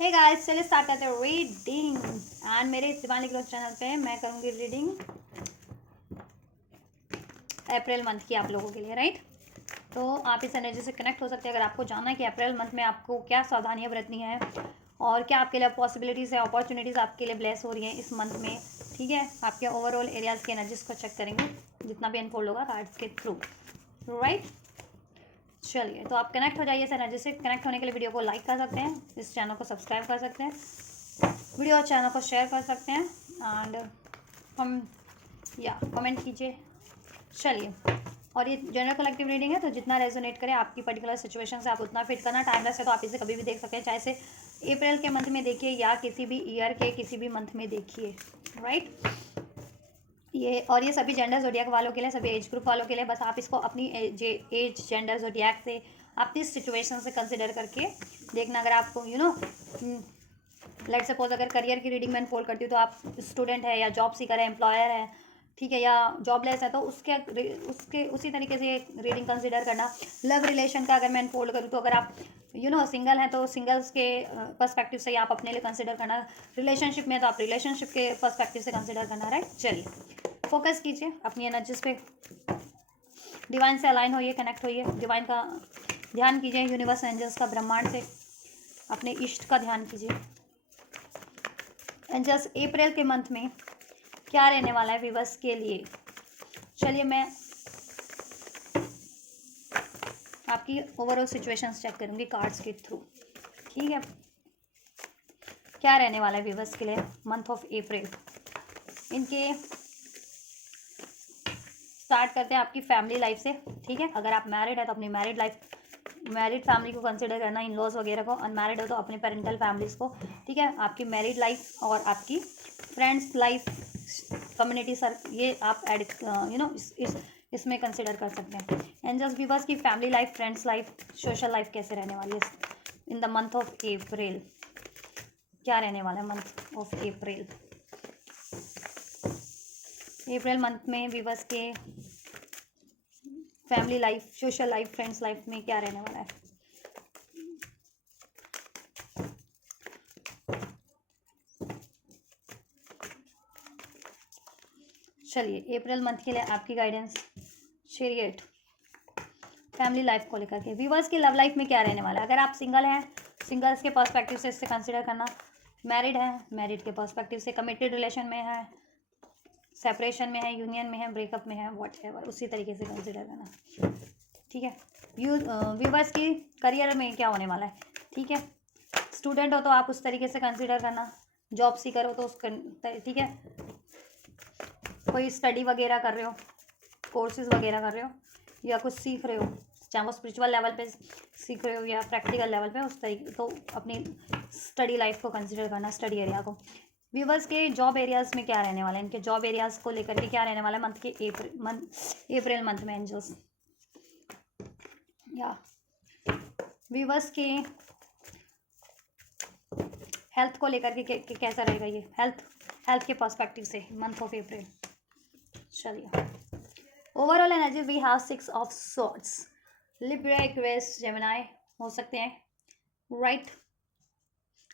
Hey guys, चलिए start करते हैं रीडिंग। एंड मेरे दिवाली ग्रोथ चैनल पे मैं करूँगी रीडिंग अप्रैल मंथ की आप लोगों के लिए, राइट। तो आप इस एनर्जी से कनेक्ट हो सकते हैं अगर आपको जानना है कि अप्रैल मंथ में आपको क्या सावधानियां बरतनी है और क्या आपके लिए पॉसिबिलिटीज़ है, अपॉर्चुनिटीज़ आपके लिए ब्लेस हो रही हैं इस मंथ में। ठीक है, आपके ओवरऑल एरियाज़ के एनर्जीज को चेक करेंगे जितना भी अनफोल्ड होगा कार्ड्स के थ्रू, राइट। चलिए, तो आप कनेक्ट हो जाइए इस एनर्जी से। कनेक्ट होने के लिए वीडियो को लाइक कर सकते हैं, इस चैनल को सब्सक्राइब कर सकते हैं, वीडियो और चैनल को शेयर कर सकते हैं एंड हम कमेंट कीजिए। चलिए, और ये जनरल कलेक्टिव रीडिंग है, तो जितना रेजोनेट करे आपकी पर्टिकुलर सिचुएशन से आप उतना फिट करना। टाइमलेस है तो आप इसे कभी भी देख सकते हैं, चाहे से अप्रैल के मंथ में देखिए या किसी भी ईयर के किसी भी मंथ में देखिए, राइट। ये सभी जेंडर जोडियाक वालों के लिए, सभी एज ग्रुप वालों के लिए। बस आप इसको अपनी एज जेंडर जोडियाक से आपकी सिचुएशन से कंसिडर करके देखना। अगर आपको लेट सपोज अगर करियर की रीडिंग में अनफोल्ड करती हूँ तो आप स्टूडेंट है या जॉब सीकर है, एम्प्लॉयर है, ठीक है, या जॉबलेस है, तो उसके उसी तरीके से रीडिंग कंसिडर करना। लव रिलेशन का अगर मैं अनफोल्ड करूँ तो अगर आप सिंगल हैं तो सिंगल्स के पर्सपेक्टिव से आप अपने लिए कंसिडर करना। रिलेशनशिप में तो आप रिलेशनशिप के पर्सपेक्टिव से कंसिडर करना, राइट। चलिए, फोकस कीजिए अपनी एनर्जीज पे, डिवाइन से अलाइन होइए, कनेक्ट होइए, डिवाइन का ध्यान कीजिए, यूनिवर्स एंजल्स का, ब्रह्मांड से अपने इष्ट का ध्यान कीजिए। एंजल्स अप्रैल के मंथ में क्या रहने वाला है व्यूअर्स के लिए। चलिए, मैं आपकी ओवरऑल सिचुएशंस चेक करूंगी कार्ड्स के थ्रू, ठीक है। क्या रहने वाला है व्यूअर्स के लिए मंथ ऑफ अप्रैल। इनके स्टार्ट करते हैं आपकी फैमिली लाइफ से, ठीक है। अगर आप मैरिड है तो अपनी मैरिड फैमिली को कंसिडर करना, इन लॉज वगैरह को। अनमैरिड हो तो अपने पेरेंटल फैमिलीज को, ठीक है। आपकी मैरिड लाइफ और आपकी फ्रेंड्स लाइफ, कम्युनिटी सर, ये आप एड इसमें कंसिडर कर सकते हैं। एंजल्स व्यूअर्स की family life, friends life, social life कैसे रहने वाली है इन द मंथ ऑफ अप्रैल। क्या रहने वाला है month of April. April month में व्यूअर्स के family life, social life, friends life में क्या रहने वाला है। चलिए, अप्रैल मंथ के लिए आपकी गाइडेंस, चैरियट, फैमिली लाइफ को लेकर के। व्यूअर्स की लव लाइफ में क्या रहने वाला है। अगर आप सिंगल हैं, सिंगल्स के पर्सपेक्टिव से इससे कंसिडर करना। मैरिड है, मैरिड के पर्सपेक्टिव से। कमिटेड रिलेशन में है, सेपरेशन में है, यूनियन में है, ब्रेकअप में है, वॉट एवर, उसी तरीके से कंसिडर करना, ठीक है। व्यूअर्स की करियर में क्या होने वाला है, ठीक है। स्टूडेंट हो तो आप उस तरीके से कंसिडर करना। जॉब सीकर हो तो उस, ठीक है, कोई स्टडी वगैरह कर रहे हो, कोर्सेज वगैरह कर रहे हो या कुछ सीख रहे हो, चाहे वो स्पिरिचुअल लेवल पे सीख रहे हो या प्रैक्टिकल लेवल पे, उस तरीके तो अपनी स्टडी लाइफ को कंसिडर करना, स्टडी एरिया को। व्यूवर्स के जॉब एरियाज़ में क्या रहने वाला है, इनके जॉब एरियाज़ को लेकर के क्या रहने वाला है मंथ के अप्रैल मंथ में एंजल्स। या व्यूवर्स के हेल्थ को लेकर के कैसा रहेगा ये हेल्थ के पर्सपेक्टिव से मंथ ऑफ अप्रैल। चलिए, overall energy we have 6 of swords. Libra, Aquarius, Gemini हो सकते हैं, राइट।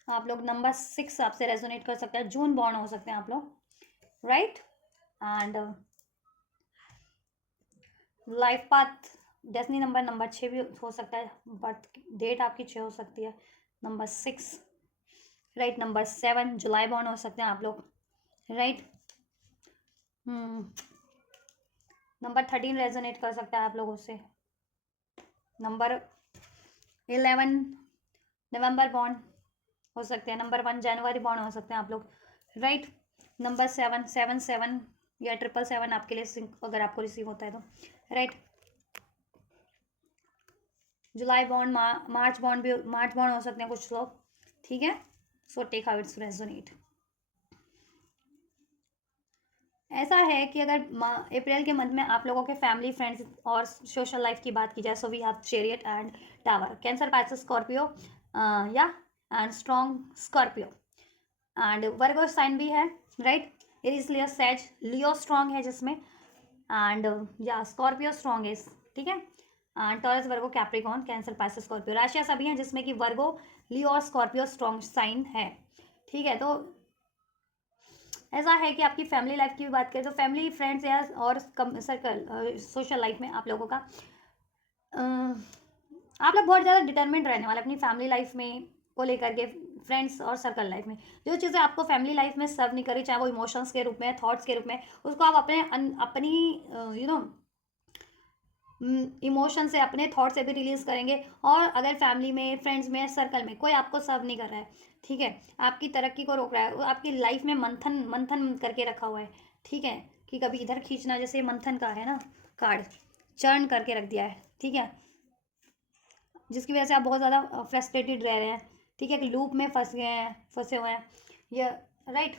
आप लोग नंबर 6 आपसे रेजोनेट कर सकते हैं। जून बॉर्न हो सकते हैं आप लोग, right. And life path, destiny number 6 भी हो सकता है। बर्थ डेट आपकी 6 हो सकती है, नंबर 6, राइट। नंबर 7 जुलाई बॉर्न हो सकते हैं आप लोग, राइट। नंबर 13 रेजोनेट कर सकता है आप लोगों से। नंबर 11 नवंबर बॉर्न हो सकते हैं। नंबर 1 जनवरी बॉर्न हो सकते हैं आप लोग, राइट। नंबर 7 या 777 आपके लिए अगर आपको रिसीव होता है तो, right. July born, March born हो सकते हैं कुछ लोग, ठीक है। So take how it's resonate. ऐसा है कि अगर अप्रैल के मंथ में आप लोगों के फैमिली, फ्रेंड्स और सोशल लाइफ की बात की जाए, so we have Chariot and Tower. Cancer, Pisces, Scorpio, या and strong Scorpio and Virgo sign भी है, राइट। इसलिए सेज लियो स्ट्रॉन्ग है जिसमें, एंड या स्कॉर्पियो स्ट्रॉन्ग है, ठीक है। टॉरस, वर्गो, कैप्रिकॉर्न, कैंसर, पाइसेस, स्कॉर्पियो राशियाँ सभी हैं जिसमें कि वर्गो, लियो और स्कॉर्पियो स्ट्रॉन्ग साइन है। ठीक है, तो ऐसा है कि आपकी फैमिली लाइफ की भी बात करें तो फैमिली, फ्रेंड्स या और सर्कल, सोशल लाइफ में आप लोगों का आप लोग बहुत ज़्यादा डिटर्मिन्ड रहने वाले अपनी फैमिली लाइफ में को लेकर के, फ्रेंड्स और सर्कल लाइफ में। जो चीज़ें आपको फैमिली लाइफ में सर्व नहीं करी, चाहे वो इमोशंस के रूप में, थॉट्स के रूप में, उसको आप अपनी इमोशन से, अपने थॉट से भी रिलीज करेंगे। और अगर फैमिली में, फ्रेंड्स में, सर्कल में कोई आपको सर्व नहीं कर रहा है, ठीक है, आपकी तरक्की को रोक रहा है, वो आपकी लाइफ में मंथन मंथन करके रखा हुआ है, ठीक है, कि कभी इधर खींचना, जैसे मंथन का है ना कार्ड, चर्न करके रख दिया है, ठीक है, जिसकी वजह से आप बहुत ज़्यादा फ्रस्ट्रेटेड रह रहे हैं, ठीक है, कि लूप में फंसे हुए हैं, या राइट।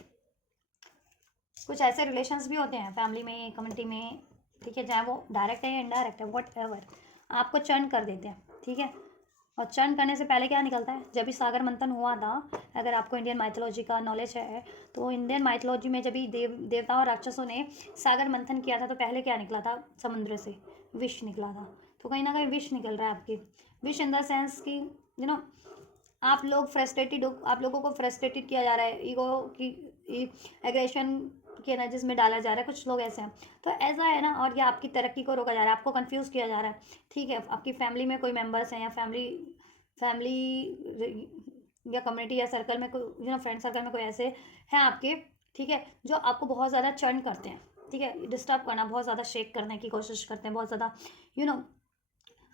कुछ ऐसे रिलेशंस भी होते हैं फैमिली में, कम्युनिटी में, ठीक है, चाहे वो डायरेक्ट है या इनडायरेक्ट है, वट एवर, आपको चर्न कर देते हैं, ठीक है। और चर्न करने से पहले क्या निकलता है, जब भी सागर मंथन हुआ था, अगर आपको इंडियन माइथोलॉजी का नॉलेज है तो इंडियन माइथोलॉजी में जब भी देवता और राक्षसों ने सागर मंथन किया था तो पहले क्या निकला था समुद्र से, विष निकला था। तो कहीं ना कहीं विष निकल रहा है आपकी, विष इन द सेंस कि आप लोग फ्रस्ट्रेटेड हो, आप लोगों को फ्रस्ट्रेटेड किया जा रहा है, ईगो की एग्रेशन की एनर्जीज में डाला जा रहा है, कुछ लोग ऐसे हैं। तो ऐसा है ना, और ये आपकी तरक्की को रोका जा रहा है, आपको कंफ्यूज किया जा रहा है, ठीक है। आपकी फैमिली में कोई मेंबर्स हैं या फैमिली या कम्युनिटी या सर्कल में कोई फ्रेंड सर्कल में कोई ऐसे हैं आपके, ठीक है, जो आपको बहुत ज़्यादा चर्न करते हैं, ठीक है, डिस्टर्ब करना, बहुत ज़्यादा शेक करने की कोशिश करते हैं, बहुत ज़्यादा यू नो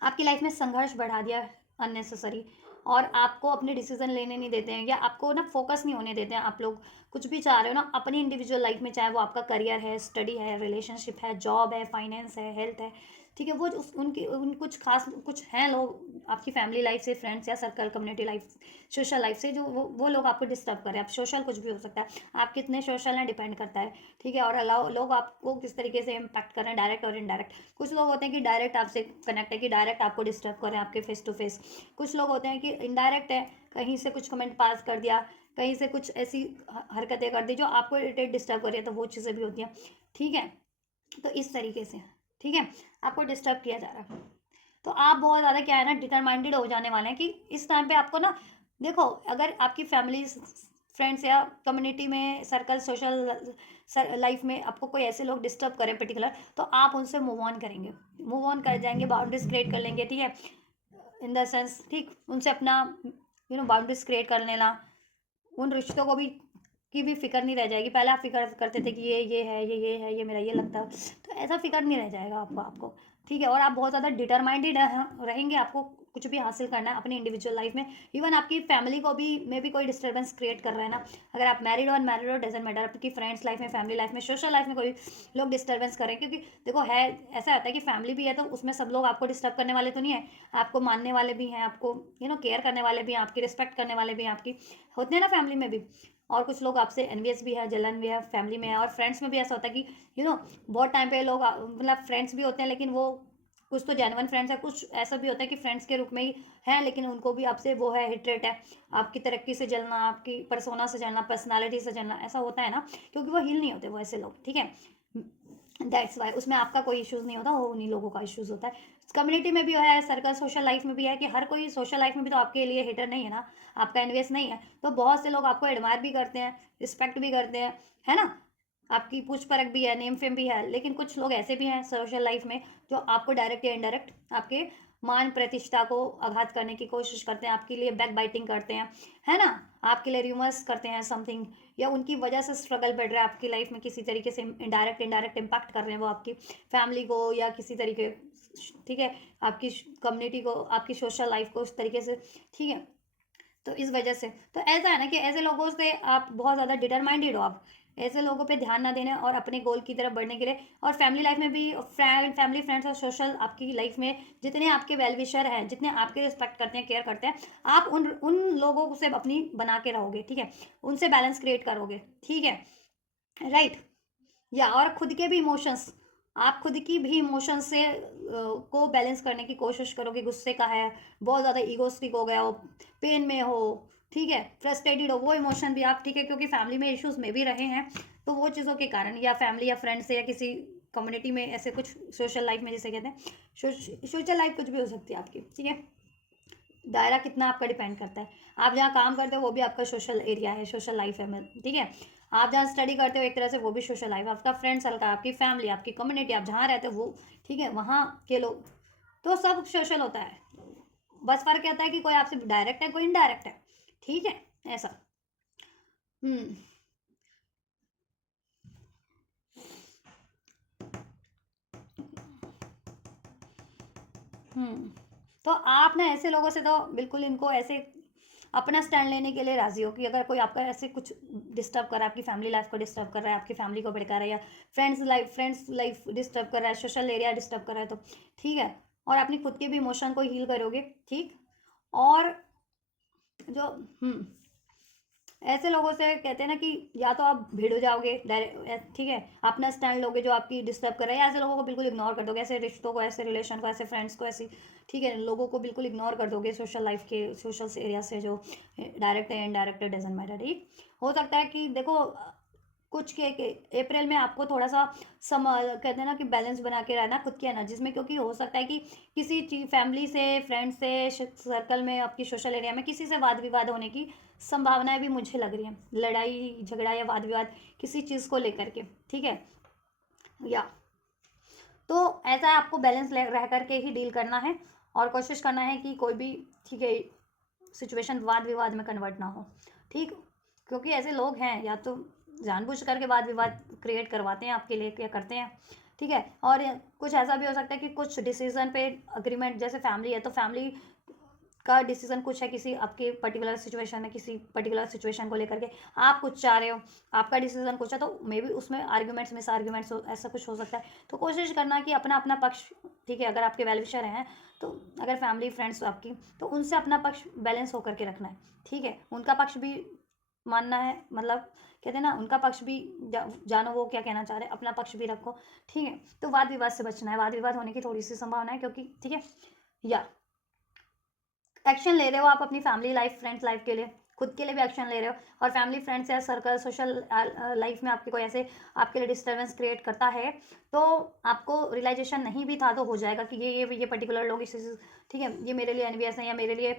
आपकी लाइफ में संघर्ष बढ़ा दिया अननेसेसरी, और आपको अपने डिसीजन लेने नहीं देते हैं, या आपको ना फोकस नहीं होने देते हैं। आप लोग कुछ भी चाह रहे हो ना अपनी इंडिविजुअल लाइफ में, चाहे वो आपका करियर है, स्टडी है, रिलेशनशिप है, जॉब है, फाइनेंस है, हेल्थ है, ठीक है, वो उन कुछ खास कुछ हैं लोग आपकी फैमिली लाइफ से, फ्रेंड्स या circle, community life, social life से, जो वो लोग आपको डिस्टर्ब कर रहे हैं। आप सोशल कुछ भी हो सकता है, आप कितने सोशल हैं डिपेंड करता है, ठीक है, और अलाउ लोग आपको किस तरीके से इम्पैक्ट कर रहे हैं, डायरेक्ट और इनडायरेक्ट। कुछ लोग होते हैं कि डायरेक्ट आपसे कनेक्ट है, कि डायरेक्ट आपको डिस्टर्ब कर रहे हैं आपके फेस टू फेस। कुछ लोग होते हैं कि इनडायरेक्ट है, कहीं से कुछ कमेंट पास कर दिया, कहीं से कुछ ऐसी हरकतें कर दी जो आपको इरिटेट डिस्टर्ब कर रही है, तो वो चीज़ें भी होती हैं, ठीक है। तो इस तरीके से, ठीक है, आपको डिस्टर्ब किया जा रहा है। तो आप बहुत ज़्यादा क्या है ना डिटरमाइंडेड हो जाने वाले हैं कि इस टाइम पे आपको ना, देखो, अगर आपकी फैमिली, फ्रेंड्स या कम्युनिटी में, सर्कल, सोशल लाइफ में आपको कोई ऐसे लोग डिस्टर्ब करें पर्टिकुलर, तो आप उनसे मूव ऑन करेंगे, मूव ऑन कर जाएंगे, बाउंड्रीज क्रिएट कर लेंगे, ठीक है, इन द सेंस, ठीक, उनसे अपना बाउंड्रीज क्रिएट कर लेना, उन रिश्तों को भी की भी फिक्र नहीं रह जाएगी। पहले आप फिक्र करते थे कि ये है, ये है, ये मेरा ये लगता है, तो ऐसा फिक्र नहीं रह जाएगा आपको, ठीक है। और आप बहुत ज़्यादा डिटरमाइंडेड रहेंगे, आपको कुछ भी हासिल करना है अपनी इंडिविजुअल लाइफ में। इवन आपकी फैमिली को भी में भी कोई डिस्टर्बेंस क्रिएट कर रहा है ना, अगर आप मैरिड और अनमैरिड हो, डजेंट मैटर, आपकी फ्रेंड्स लाइफ में, फैमिली लाइफ में, सोशल लाइफ में कोई लोग डिस्टर्बेंस करें, क्योंकि देखो है, ऐसा होता है कि फैमिली भी है तो उसमें सब लोग आपको डिस्टर्ब करने वाले तो नहीं है, आपको मानने वाले भी हैं, आपको केयर करने वाले भी हैं, आपकी रिस्पेक्ट करने वाले भी हैं, आपकी होते हैं ना फैमिली में भी। और कुछ लोग आपसे एनवियस भी है, जलन भी है फैमिली में, और फ्रेंड्स में भी ऐसा होता है कि बहुत टाइम पे लोग मतलब फ्रेंड्स भी होते हैं, लेकिन वो कुछ तो जेन्युइन फ्रेंड्स है, कुछ ऐसा भी होता है कि फ्रेंड्स के रूप में ही है, लेकिन उनको भी आपसे वो है, हिटरेट है, आपकी तरक्की से जलना, आपकी पर्सोना से जलना, पर्सनालिटी से जलना, ऐसा होता है ना, क्योंकि वो हील नहीं होते वो ऐसे लोग, ठीक है। दैट्स वाई उसमें आपका कोई इश्यूज़ नहीं होता, वो उन्हीं लोगों का इश्यूज़ होता है। कम्युनिटी में भी है, सर्कल, सोशल लाइफ में भी है, कि हर कोई सोशल लाइफ में भी तो आपके लिए हेटर नहीं है ना, आपका इन्वेस्ट नहीं है, तो बहुत से लोग आपको एडमायर भी करते हैं, रिस्पेक्ट भी करते हैं, है ना, आपकी पूछ परख भी है, नेम फेम भी है। लेकिन कुछ लोग ऐसे भी हैं सोशल लाइफ में जो आपको डायरेक्ट या इनडायरेक्ट आपके मान प्रतिष्ठा को आघात करने की कोशिश करते हैं, आपके लिए बैक बाइटिंग करते हैं, है ना, आपके लिए र्यूमर्स करते हैं समथिंग, या उनकी वजह से स्ट्रगल बढ़ रहा है आपकी लाइफ में, किसी तरीके से इनडायरेक्ट इम्पैक्ट कर रहे हैं वो आपकी फैमिली को, या किसी तरीके, ठीक है, आपकी कम्युनिटी को, आपकी सोशल लाइफ को उस तरीके से, ठीक है। तो इस वजह से तो ऐसा है ना कि ऐसे लोगों से आप बहुत ज़्यादा डिटरमाइंडेड हो, आप ऐसे लोगों पे ध्यान ना देने और अपने गोल की तरफ बढ़ने के लिए। और फैमिली लाइफ में भी, फैमिली, फ्रेंड्स और सोशल आपकी लाइफ में जितने आपके वेल विशर हैं, जितने आपके रिस्पेक्ट करते हैं, केयर करते हैं, आप उन उन लोगों से अपनी बना के रहोगे, ठीक है, उनसे बैलेंस क्रिएट करोगे, ठीक है, राइट। या और खुद के भी इमोशंस, आप खुद की भी इमोशंस से को बैलेंस करने की कोशिश करो, कि गुस्से का है, बहुत ज़्यादा ईगोस्टिक हो गया हो, पेन में हो, ठीक है, फ्रस्ट्रेटेड हो, वो इमोशन भी आप, ठीक है, क्योंकि फैमिली में इश्यूज में भी रहे हैं, तो वो चीज़ों के कारण, या फैमिली या फ्रेंड से या किसी कम्युनिटी में ऐसे कुछ सोशल लाइफ में जिसे कहते हैं सोशल लाइफ कुछ भी हो सकती है आपकी, ठीक है। दायरा कितना आपका डिपेंड करता है। आप जहाँ काम करते हो वो भी आपका सोशल एरिया है, सोशल लाइफ है, ठीक है। आप जहाँ स्टडी करते हो एक तरह से वो भी सोशल लाइफ, आपका फ्रेंड सर्कल, आपकी फैमिली, आपकी कम्युनिटी, आप जहाँ रहते हो वो, ठीक है, वहाँ के लोग, तो सब सोशल होता है। बस फर्क कहता है कि कोई आपसे डायरेक्ट है, कोई इनडायरेक्ट है, ठीक है, ऐसा। हम्म हम्म तो आप ना ऐसे लोगों से तो बिल्कुल इनको ऐसे अपना स्टैंड लेने के लिए राजी हो कि अगर कोई आपका ऐसे कुछ डिस्टर्ब कर रहा है, आपकी फैमिली लाइफ को डिस्टर्ब कर रहा है, आपकी फैमिली को भड़का रहा है, या फ्रेंड्स लाइफ डिस्टर्ब कर रहा है, सोशल एरिया डिस्टर्ब कर रहा है, तो ठीक है, और अपनी खुद के भी इमोशन को हील करोगे, ठीक। और जो ऐसे लोगों से कहते हैं ना कि या तो आप भिड़ जाओगे डायरेक्ट, ठीक है, अपना स्टैंड लोगे जो आपकी डिस्टर्ब कर रहे हैं, ऐसे लोगों को बिल्कुल इग्नोर कर दोगे, ऐसे रिश्तों को, ऐसे रिलेशन को, ऐसे फ्रेंड्स को, ऐसी, ठीक है, लोगों को बिल्कुल इग्नोर कर दोगे सोशल लाइफ के, सोशल एरिया से, जो डायरेक्ट है इनडायरेक्ट है डजेंट मैटर, ठीक। हो सकता है कि देखो कुछ के अप्रैल में आपको थोड़ा सा कहते हैं ना कि बैलेंस बना के रहना खुद की एनर्जीज में, क्योंकि हो सकता है कि किसी चीज फैमिली से, फ्रेंड से, सर्कल में, आपकी सोशल एरिया में किसी से वाद विवाद होने की संभावनाएं भी मुझे लग रही हैं, लड़ाई झगड़ा या वाद विवाद किसी चीज़ को लेकर के, ठीक है, या तो ऐसा आपको बैलेंस रह करके ही डील करना है, और कोशिश करना है कि कोई भी, ठीक है, सिचुएशन वाद विवाद में कन्वर्ट ना हो, ठीक। क्योंकि ऐसे लोग हैं या तो जानबूझ करके वाद विवाद क्रिएट करवाते हैं आपके लिए या करते हैं, ठीक है। और कुछ ऐसा भी हो सकता है कि कुछ डिसीजन पे अग्रीमेंट, जैसे फैमिली है तो फैमिली का डिसीजन कुछ है किसी आपके पर्टिकुलर सिचुएशन में, किसी पर्टिकुलर सिचुएशन को लेकर के आप कुछ चाह रहे हो, आपका डिसीजन कुछ है, तो मे बी उसमें आर्ग्यूमेंट्स, मिस आर्ग्यूमेंट्स, ऐसा कुछ हो सकता है। तो कोशिश करना कि अपना अपना पक्ष, ठीक है, अगर आपके वेल विशर हैं तो, अगर फैमिली फ्रेंड्स आपकी, तो उनसे अपना पक्ष बैलेंस होकर के रखना है, ठीक है। उनका पक्ष भी मानना है, मतलब कहते हैं ना, उनका पक्ष भी जानो वो क्या कहना चाह रहे हैं, अपना पक्ष भी रखो, ठीक है। तो वाद विवाद से बचना है, वाद विवाद होने की थोड़ी सी संभावना है, क्योंकि ठीक है, या एक्शन ले रहे हो आप अपनी फैमिली लाइफ, फ्रेंड्स लाइफ के लिए, खुद के लिए भी एक्शन ले रहे हो, और फैमिली फ्रेंड्स या सर्कल सोशल लाइफ में आपके कोई ऐसे आपके लिए डिस्टर्बेंस क्रिएट करता है, तो आपको रियलाइजेशन नहीं भी था तो हो जाएगा कि ये पर्टिकुलर लोग इस, ठीक है, ये मेरे लिए एनवियस हैं, या मेरे लिए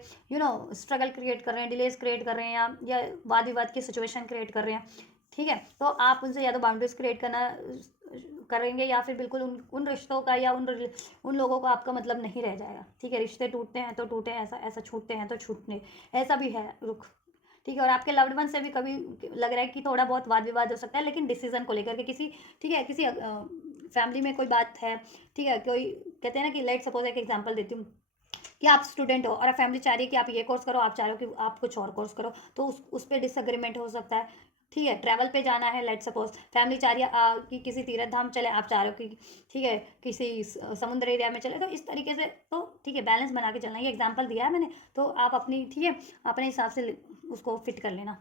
स्ट्रगल क्रिएट कर रहे हैं, डिलेज क्रिएट कर रहे हैं, या वाद विवाद की सिचुएशन क्रिएट कर रहे हैं, ठीक है। तो आप उनसे या तो बाउंड्रीज क्रिएट करना करेंगे, या फिर बिल्कुल उन रिश्तों का या उन लोगों का आपका मतलब नहीं रह जाएगा, ठीक है। रिश्ते टूटते हैं तो टूटे, ऐसा ऐसा छूटते हैं तो छूटने, ऐसा भी है रुख, ठीक है। और आपके लव्ड वन से भी कभी लग रहा है कि थोड़ा बहुत वाद विवाद हो सकता है, लेकिन डिसीजन को लेकर के किसी, ठीक है, किसी फैमिली में कोई बात है, ठीक है, कोई कहते हैं ना कि लेट सपोज एक एग्जांपल देती हूँ कि आप स्टूडेंट हो और फैमिली चाह रही है कि आप ये कोर्स करो, आप चाह रहे हो कि आप कुछ और कोर्स करो, तो उस पर डिसएग्रीमेंट हो सकता है, ठीक है। ट्रैवल पे जाना है, लेट सपोज फैमिली चाह रही है कि किसी तीर्थ धाम चले, आप चाह रहे हो कि, ठीक है, किसी समुद्र एरिया में चले, तो इस तरीके से, तो ठीक है, बैलेंस बना के चलना, ये एग्जाम्पल दिया है मैंने, तो आप अपनी, ठीक है, अपने हिसाब से उसको फिट कर लेना,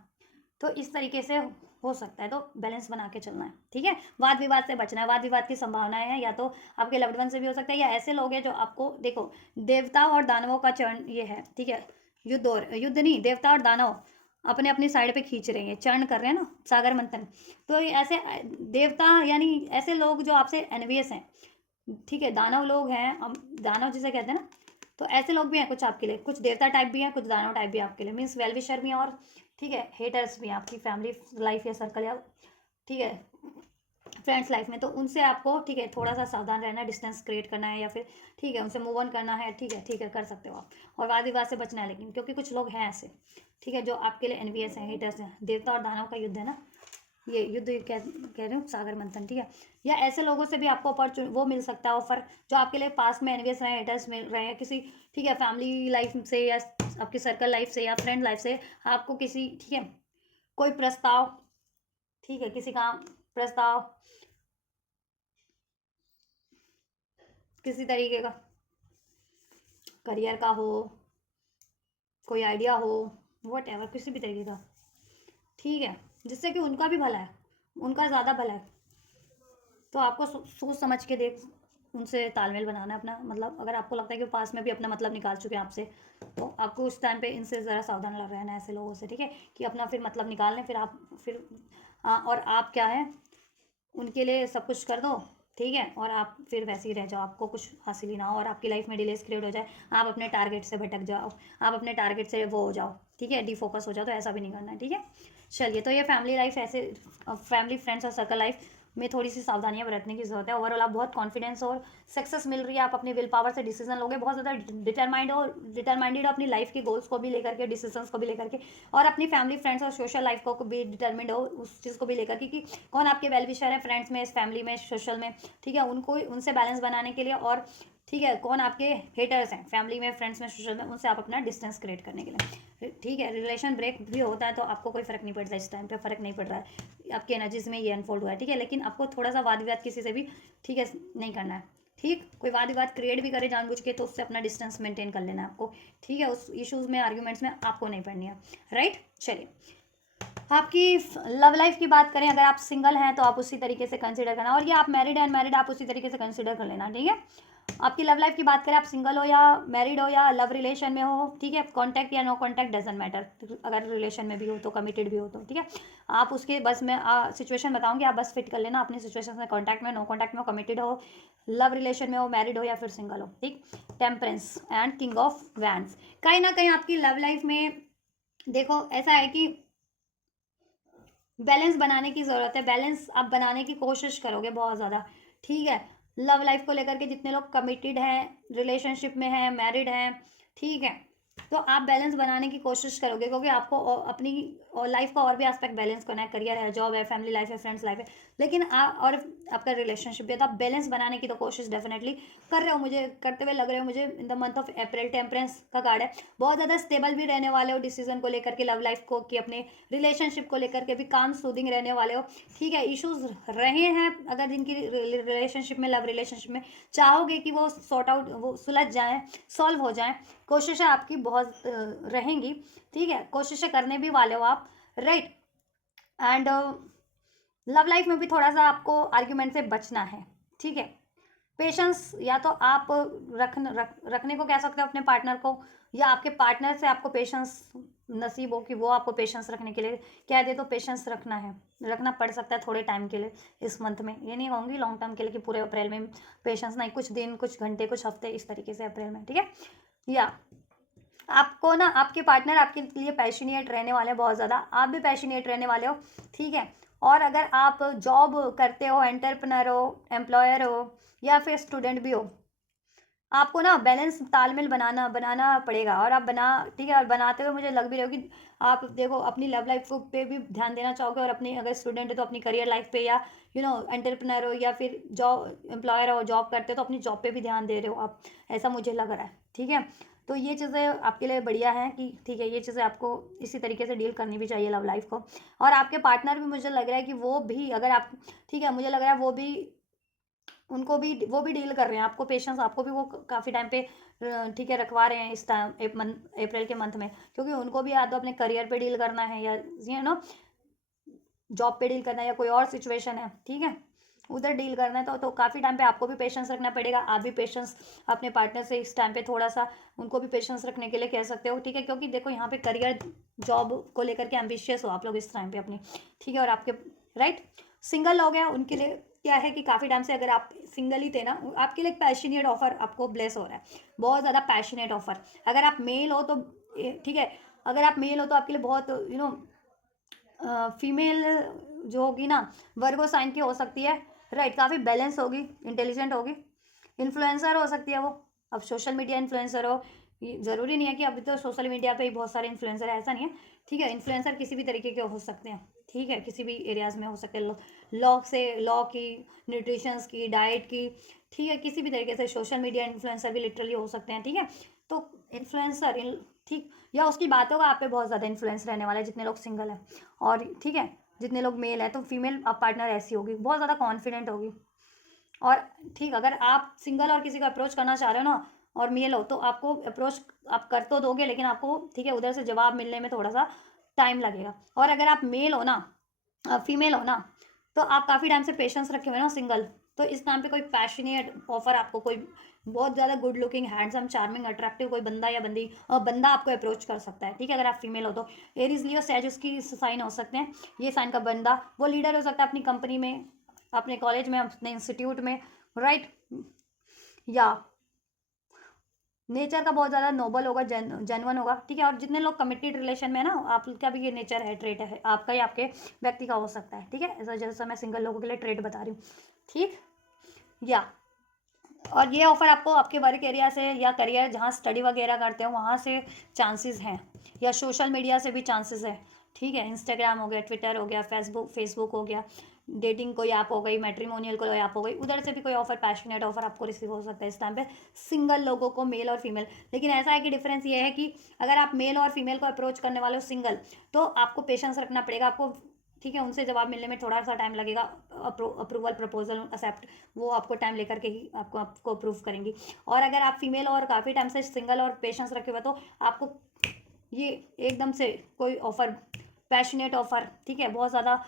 तो इस तरीके से हो सकता है, तो बैलेंस बना के चलना है, ठीक है। वाद विवाद से बचना है, वाद विवाद की संभावनाएं हैं, या तो आपके लव्ड वन से भी हो सकता है, या ऐसे लोग हैं जो आपको, देखो, देवता और दानवों का चरण ये है, ठीक है, युद्ध नहीं, देवता और दानव अपने अपनी साइड पे खींच रहे हैं, चरण कर रहे हैं ना, सागर मंथन, तो ऐसे देवता यानी ऐसे लोग जो आपसे एनवियस हैं, ठीक है, दानव लोग हैं, दानव जिसे कहते हैं ना, तो ऐसे लोग भी हैं कुछ आपके लिए, कुछ देवता टाइप भी हैं, कुछ दानव टाइप भी आपके लिए, मीन्स वेल विशर भी हैं, और ठीक है, हेटर्स भी हैं आपकी फैमिली लाइफ या सर्कल या, ठीक है, फ्रेंड्स लाइफ में, तो उनसे आपको, ठीक है, थोड़ा सा सावधान रहना है, डिस्टेंस क्रिएट करना है, या फिर ठीक है उनसे मूव ऑन करना है, ठीक है, कर सकते हो आप, और वाद विवाद से बचना है, लेकिन क्योंकि कुछ लोग हैं ऐसे, ठीक है, जो आपके लिए एनवियस हैं, हेटर्स हैं, देवता और दानव का युद्ध है ना, ये युद्ध कह रही हूँ, सागर मंथन, ठीक है। या ऐसे लोगों से भी आपको अपॉर्चुनिटी वो मिल सकता है, ऑफर, जो आपके लिए पास में एनवियस रहे, हेटर्स मिल रहे हैं किसी, ठीक है, फैमिली लाइफ से या आपकी सर्कल लाइफ से या फ्रेंड लाइफ से, आपको किसी, ठीक है, कोई प्रस्ताव, ठीक है, किसी का प्रस्ताव, किसी तरीके का करियर का हो, कोई आइडिया हो, वट एवर, किसी भी तरीके का, ठीक है, जिससे कि उनका भी भला है, उनका ज़्यादा भला है, तो आपको सोच समझ के देख उनसे तालमेल बनाना है अपना, मतलब अगर आपको लगता है कि पास में भी अपना मतलब निकाल चुके हैं आपसे, तो आपको उस टाइम पे इनसे ज़रा सावधान रहना है, ऐसे लोगों से, ठीक है, कि अपना फिर मतलब निकाल लें, फिर आप फिर और आप क्या है, उनके लिए सब कुछ कर दो, ठीक है, और आप फिर वैसे ही रह जाओ, आपको कुछ हासिल ही ना हो और आपकी लाइफ में डिलेस क्रिएट हो जाए, आप अपने टारगेट से भटक जाओ, आप अपने टारगेट से वो हो जाओ, ठीक है, डिफोकस हो जाओ, तो ऐसा भी नहीं करना है, ठीक है। चलिए, तो ये फैमिली लाइफ ऐसे, फैमिली फ्रेंड्स और सर्कल लाइफ में थोड़ी सी सावधानियां बरतने की जरूरत है। ओवरऑल आप बहुत कॉन्फिडेंस और सक्सेस मिल रही है, आप अपनी विल पावर से डिसीजन लोगे, बहुत ज़्यादा डिटरमाइंडेड हो अपनी लाइफ के गोल्स को भी लेकर के, डिसीजंस को भी लेकर के, और अपनी फैमिली फ्रेंड्स और सोशल लाइफ को भी डिटरमिंड हो उस चीज़ को भी लेकर के कि कौन आपके वेल विशर है फ्रेंड्स में, इस फैमिली में, सोशल में, ठीक है, उनको उनसे बैलेंस बनाने के लिए, और ठीक है, कौन आपके हेटर्स हैं फैमिली में, फ्रेंड्स में, सोशल में, उनसे आप अपना डिस्टेंस क्रिएट करने के लिए, ठीक है। रिलेशन ब्रेक भी होता है तो आपको कोई फर्क नहीं पड़ता, इस टाइम पे फर्क नहीं पड़ रहा है, आपकी एनर्जीज में ये अनफोल्ड हुआ है, ठीक है, लेकिन आपको थोड़ा सा वाद विवाद किसी से भी, ठीक है, नहीं करना है, ठीक। कोई वाद विवाद क्रिएट भी करे जानबूझ के तो उससे अपना डिस्टेंस मेंटेन कर लेना है आपको, ठीक है, उस इश्यूज में, आर्ग्यूमेंट्स में आपको नहीं पड़नी है, राइट। चलिए, आपकी लव लाइफ की बात करें, अगर आप सिंगल हैं तो आप उसी तरीके से कंसिडर करना, और ये आप मैरिड एंड मैरिड आप उसी तरीके से कंसिडर कर लेना, ठीक है। आपकी लव लाइफ की बात करें, आप सिंगल हो या मैरिड हो या लव रिलेशन में हो, ठीक है, कांटेक्ट या नो कांटेक्ट डजंट मैटर, अगर रिलेशन में भी हो तो, कमिटेड भी हो तो, ठीक है, आप उसके बस मैं सिचुएशन बताऊंगी, आप बस फिट कर लेना अपनी सिचुएशन में, कांटेक्ट में, नो कांटेक्ट में हो, कमिटेड हो, लव रिलेशन में हो, मैरिड हो या फिर सिंगल हो, ठीक। Temperance and king of wands, कहीं ना कहीं आपकी लव लाइफ में देखो ऐसा है कि बैलेंस बनाने की ज़रूरत है, बैलेंस आप बनाने की कोशिश करोगे बहुत ज़्यादा, ठीक है। लव लाइफ को लेकर के जितने लोग कमिटेड हैं, रिलेशनशिप में हैं, मैरिड हैं, ठीक है, तो आप बैलेंस बनाने की कोशिश करोगे, क्योंकि आपको अपनी लाइफ का और भी एस्पेक्ट बैलेंस करना है, करियर है, जॉब है, फैमिली लाइफ है, फ्रेंड्स लाइफ है, लेकिन और आपका रिलेशनशिप भी है, तो आप बैलेंस बनाने की तो कोशिश डेफिनेटली कर रहे हो, मुझे करते हुए लग रहे हो मुझे। इन the month of April temperance का कार्ड है, बहुत ज़्यादा स्टेबल भी रहने वाले हो डिसीजन को लेकर के, लव लाइफ को कि अपने रिलेशनशिप को लेकर के भी काम सूदिंग रहने वाले हो, ठीक है। इश्यूज रहे हैं अगर जिनकी रिलेशनशिप में, लव रिलेशनशिप में, चाहोगे कि वो सॉर्ट आउट, वो सुलझ जाएं, सॉल्व हो जाएं, कोशिशें आपकी बहुत रहेंगी, ठीक है, कोशिशें करने भी वाले हो आप, राइट। एंड लव लाइफ में भी थोड़ा सा आपको आर्ग्यूमेंट से बचना है, ठीक है। पेशेंस या तो आप रखने को कह सकते हो अपने पार्टनर को, या आपके पार्टनर से आपको पेशेंस नसीब हो कि वो आपको पेशेंस रखने के लिए कह दे, तो पेशेंस रखना है, रखना पड़ सकता है थोड़े टाइम के लिए इस मंथ में, ये नहीं कहूँगी लॉन्ग टर्म के लिए कि पूरे अप्रैल में पेशेंस नहीं, कुछ दिन, कुछ घंटे, कुछ हफ्ते, इस तरीके से अप्रैल में, ठीक है। या आपको ना आपके पार्टनर आपके लिए पैशनेट रहने वाले हैं बहुत ज़्यादा, आप भी पैशनेट रहने वाले हो, ठीक है। और अगर आप जॉब करते हो, एंटरप्रेन्योर हो, एम्प्लॉयर हो या फिर स्टूडेंट भी हो, आपको ना बैलेंस तालमेल बनाना बनाना पड़ेगा, और आप ठीक है, और बनाते हुए मुझे लग भी रहा हो कि आप देखो अपनी लव लाइफ को पे भी ध्यान देना चाहोगे, और अपनी अगर स्टूडेंट है तो अपनी करियर लाइफ पे, या एंटरप्रेन्योर हो या फिर जॉब एम्प्लॉयर हो, जॉब करते हो तो अपनी जॉब पे भी ध्यान दे रहे हो आप, ऐसा मुझे लग रहा है, ठीक है। तो ये चीज़ें आपके लिए बढ़िया है कि ठीक है, ये चीज़ें आपको इसी तरीके से डील करनी भी चाहिए लव लाइफ को। और आपके पार्टनर भी मुझे लग रहा है कि वो भी, अगर आप, ठीक है, मुझे लग रहा है वो भी, उनको भी, वो भी डील कर रहे हैं आपको पेशेंस, आपको भी वो काफ़ी टाइम पे ठीक है रखवा रहे हैं इस टाइम अप्रैल के मंथ में, क्योंकि उनको भी या तो अपने करियर पे डील करना है, या जॉब पे डील करना है, या कोई और सिचुएशन है, ठीक है, उधर डील करना है, तो काफ़ी टाइम पे आपको भी पेशेंस रखना पड़ेगा, आप भी पेशेंस अपने पार्टनर से इस टाइम पे थोड़ा सा उनको भी पेशेंस रखने के लिए कह सकते हो, ठीक है, क्योंकि देखो यहाँ पे करियर जॉब को लेकर के एम्बिशियस हो आप लोग इस टाइम पे अपनी, ठीक है। और आपके राइट सिंगल लोग हैं उनके लिए क्या है कि काफ़ी टाइम से अगर आप सिंगल ही थे ना, आपके लिए पैशनेट ऑफर आपको ब्लेस हो रहा है, बहुत ज़्यादा पैशनेट ऑफर। अगर आप मेल हो तो ठीक है, अगर आप मेल हो तो आपके लिए बहुत फीमेल जो होगी ना, वर्गो साइन की हो सकती है, राइट, काफ़ी बैलेंस होगी, इंटेलिजेंट होगी, इन्फ्लुएंसर हो सकती है वो, अब सोशल मीडिया इन्फ्लुएंसर हो, ज़रूरी नहीं है कि अभी तो सोशल मीडिया पे ही बहुत सारे इन्फ्लुएंसर है, ऐसा नहीं है, ठीक है। इन्फ्लुएंसर किसी भी तरीके के हो सकते हैं, ठीक है, किसी भी एरियाज़ में हो सकते हैं, लॉ की, न्यूट्रिशंस की, डाइट की, ठीक है, किसी भी तरीके से सोशल मीडिया इन्फ्लुएंसर भी लिटरली हो सकते हैं, ठीक है। तो इन्फ्लुएंसर ठीक, या उसकी बातों का आप पे बहुत ज़्यादा इन्फ्लुएंस रहने वाला है जितने लोग सिंगल हैं, और ठीक है, जितने लोग मेल हैं, तो फीमेल पार्टनर ऐसी होगी, बहुत ज़्यादा कॉन्फिडेंट होगी। और ठीक, अगर आप सिंगल और किसी को अप्रोच करना चाह रहे हो ना, और मेल हो, तो आपको अप्रोच आप कर तो दोगे, लेकिन आपको ठीक है उधर से जवाब मिलने में थोड़ा सा टाइम लगेगा। और अगर आप मेल हो ना, फीमेल हो ना, तो आप काफ़ी टाइम से पेशेंस रखे हुए ना सिंगल, तो इस टाइम पे कोई पैशनेट ऑफर आपको, कोई बहुत ज़्यादा good looking, handsome, charming, attractive कोई बंदा या बंदी, बंदा आपको अप्रोच कर सकता है, ठीक है, अगर आप फीमेल हो तो। एरीज लियो सैज उसकी साइन हो सकते हैं, ये साइन का बंदा वो लीडर हो सकता है अपनी कंपनी में, अपने कॉलेज में, अपने इंस्टीट्यूट में, राइट। या नेचर का बहुत ज़्यादा नोबल होगा, जेन्युइन होगा, ठीक है। और जितने लोग कमिटेड रिलेशन में ना, आपका भी ये नेचर है, ट्रेट है आपका, ही आपके व्यक्ति का हो सकता है, ठीक है। ऐसा जैसा मैं सिंगल लोगों के लिए ट्रेट बता रही हूँ, ठीक। या और ये ऑफर आपको आपके वर्क एरिया से या करियर जहाँ स्टडी वगैरह करते हो वहाँ से चांसेस हैं, या सोशल मीडिया से भी चांसेस है, ठीक है। इंस्टाग्राम हो गया, ट्विटर हो गया, फेसबुक हो गया, डेटिंग कोई ऐप हो गई, मैट्रिमोनियल कोई ऐप हो गई, उधर से भी कोई ऑफर, पैशनेट ऑफर आपको रिसीव हो सकता है इस टाइम पे, सिंगल लोगों को, मेल और फीमेल। लेकिन ऐसा है कि डिफरेंस ये है कि अगर आप मेल और फीमेल को अप्रोच करने वाले हो सिंगल, तो आपको पेशेंस रखना पड़ेगा आपको, ठीक है। उनसे जवाब मिलने में थोड़ा सा टाइम लगेगा, अप्रूवल, प्रपोजल, एक्सेप्ट, वो आपको टाइम लेकर के ही आपको अप्रूव करेंगी। और अगर आप फीमेल और काफ़ी टाइम से सिंगल और पेशेंस रखे हुए, तो आपको ये एकदम से कोई ऑफर, पैशनेट ऑफर, ठीक है, बहुत ज़्यादा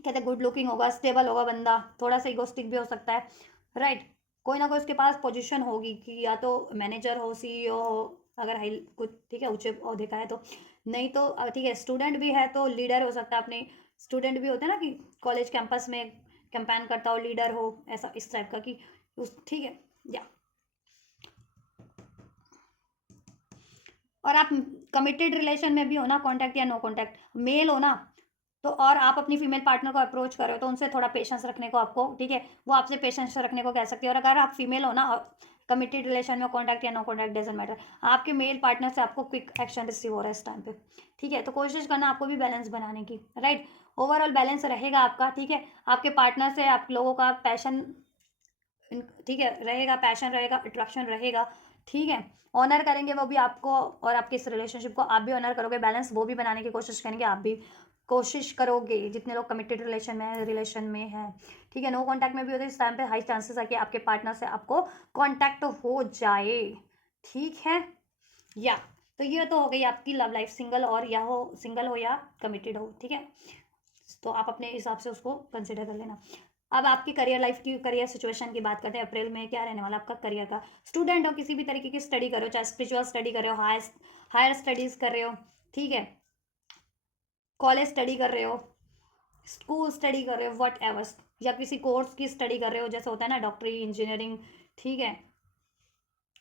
कहते हैं गुड लुकिंग होगा, स्टेबल होगा बंदा, थोड़ा सा इगोस्टिक भी हो सकता है, राइट। कोई ना कोई उसके पास पोजीशन होगी कि या तो मैनेजर हो, सीईओ हो, अगर हाई कुछ, ठीक है, ऊंचे ओहदे का है तो, नहीं तो ठीक है, स्टूडेंट भी है तो लीडर हो सकता है। अपने स्टूडेंट भी होते हैं ना कि कॉलेज कैंपस में कैंपेन करता हो, लीडर हो, ऐसा इस टाइप का कि उस, ठीक है। या और आप कमिटेड रिलेशन में भी हो ना, कॉन्टैक्ट या नो कॉन्टैक्ट, मेल हो ना, तो और आप अपनी फीमेल पार्टनर को अप्रोच करो तो उनसे थोड़ा पेशेंस रखने को आपको, ठीक है, वो आपसे पेशेंस रखने को कह सकती है। और अगर आप फीमेल हो ना, कमिटेड रिलेशन में, कॉन्टैक्ट या नो कॉन्टैक्ट डजेंट मैटर, आपके मेल पार्टनर से आपको क्विक एक्शन रिसीव हो रहा है इस टाइम पे, ठीक है। तो कोशिश करना आपको भी बैलेंस बनाने की, राइट। ओवरऑल बैलेंस रहेगा आपका, ठीक है। आपके पार्टनर से आप लोगों का पैशन, ठीक है, रहेगा, पैशन रहेगा, अट्रैक्शन रहेगा, ठीक है। ऑनर करेंगे वो भी आपको, और आपके इस रिलेशनशिप को आप भी ऑनर करोगे, बैलेंस वो भी बनाने की कोशिश करेंगे, आप भी कोशिश करोगे, जितने लोग कमिटेड रिलेशन में है, ठीक है। नो कॉन्टैक्ट में भी होते इस टाइम पे हाई चांसेस है कि आपके पार्टनर से आपको कॉन्टैक्ट हो जाए, ठीक है। या तो ये तो हो गई आपकी लव लाइफ, सिंगल और या हो, सिंगल हो या कमिटेड हो, ठीक है। तो आप अपने हिसाब से उसको कंसिडर कर लेना। अब आपकी करियर लाइफ की, करियर सिचुएशन की बात करते हैं। अप्रैल में क्या रहने वाला आपका करियर का। स्टूडेंट हो, किसी भी तरीके की स्टडी कर रहे हो, चाहे स्पिरिचुअल स्टडी कर रहे हो, हायर स्टडीज कर रहे हो, ठीक है, कॉलेज स्टडी कर रहे हो, स्कूल स्टडी कर रहे हो, वट एवर, या किसी कोर्स की स्टडी कर रहे हो, जैसे होता है ना डॉक्टरी, इंजीनियरिंग, ठीक है,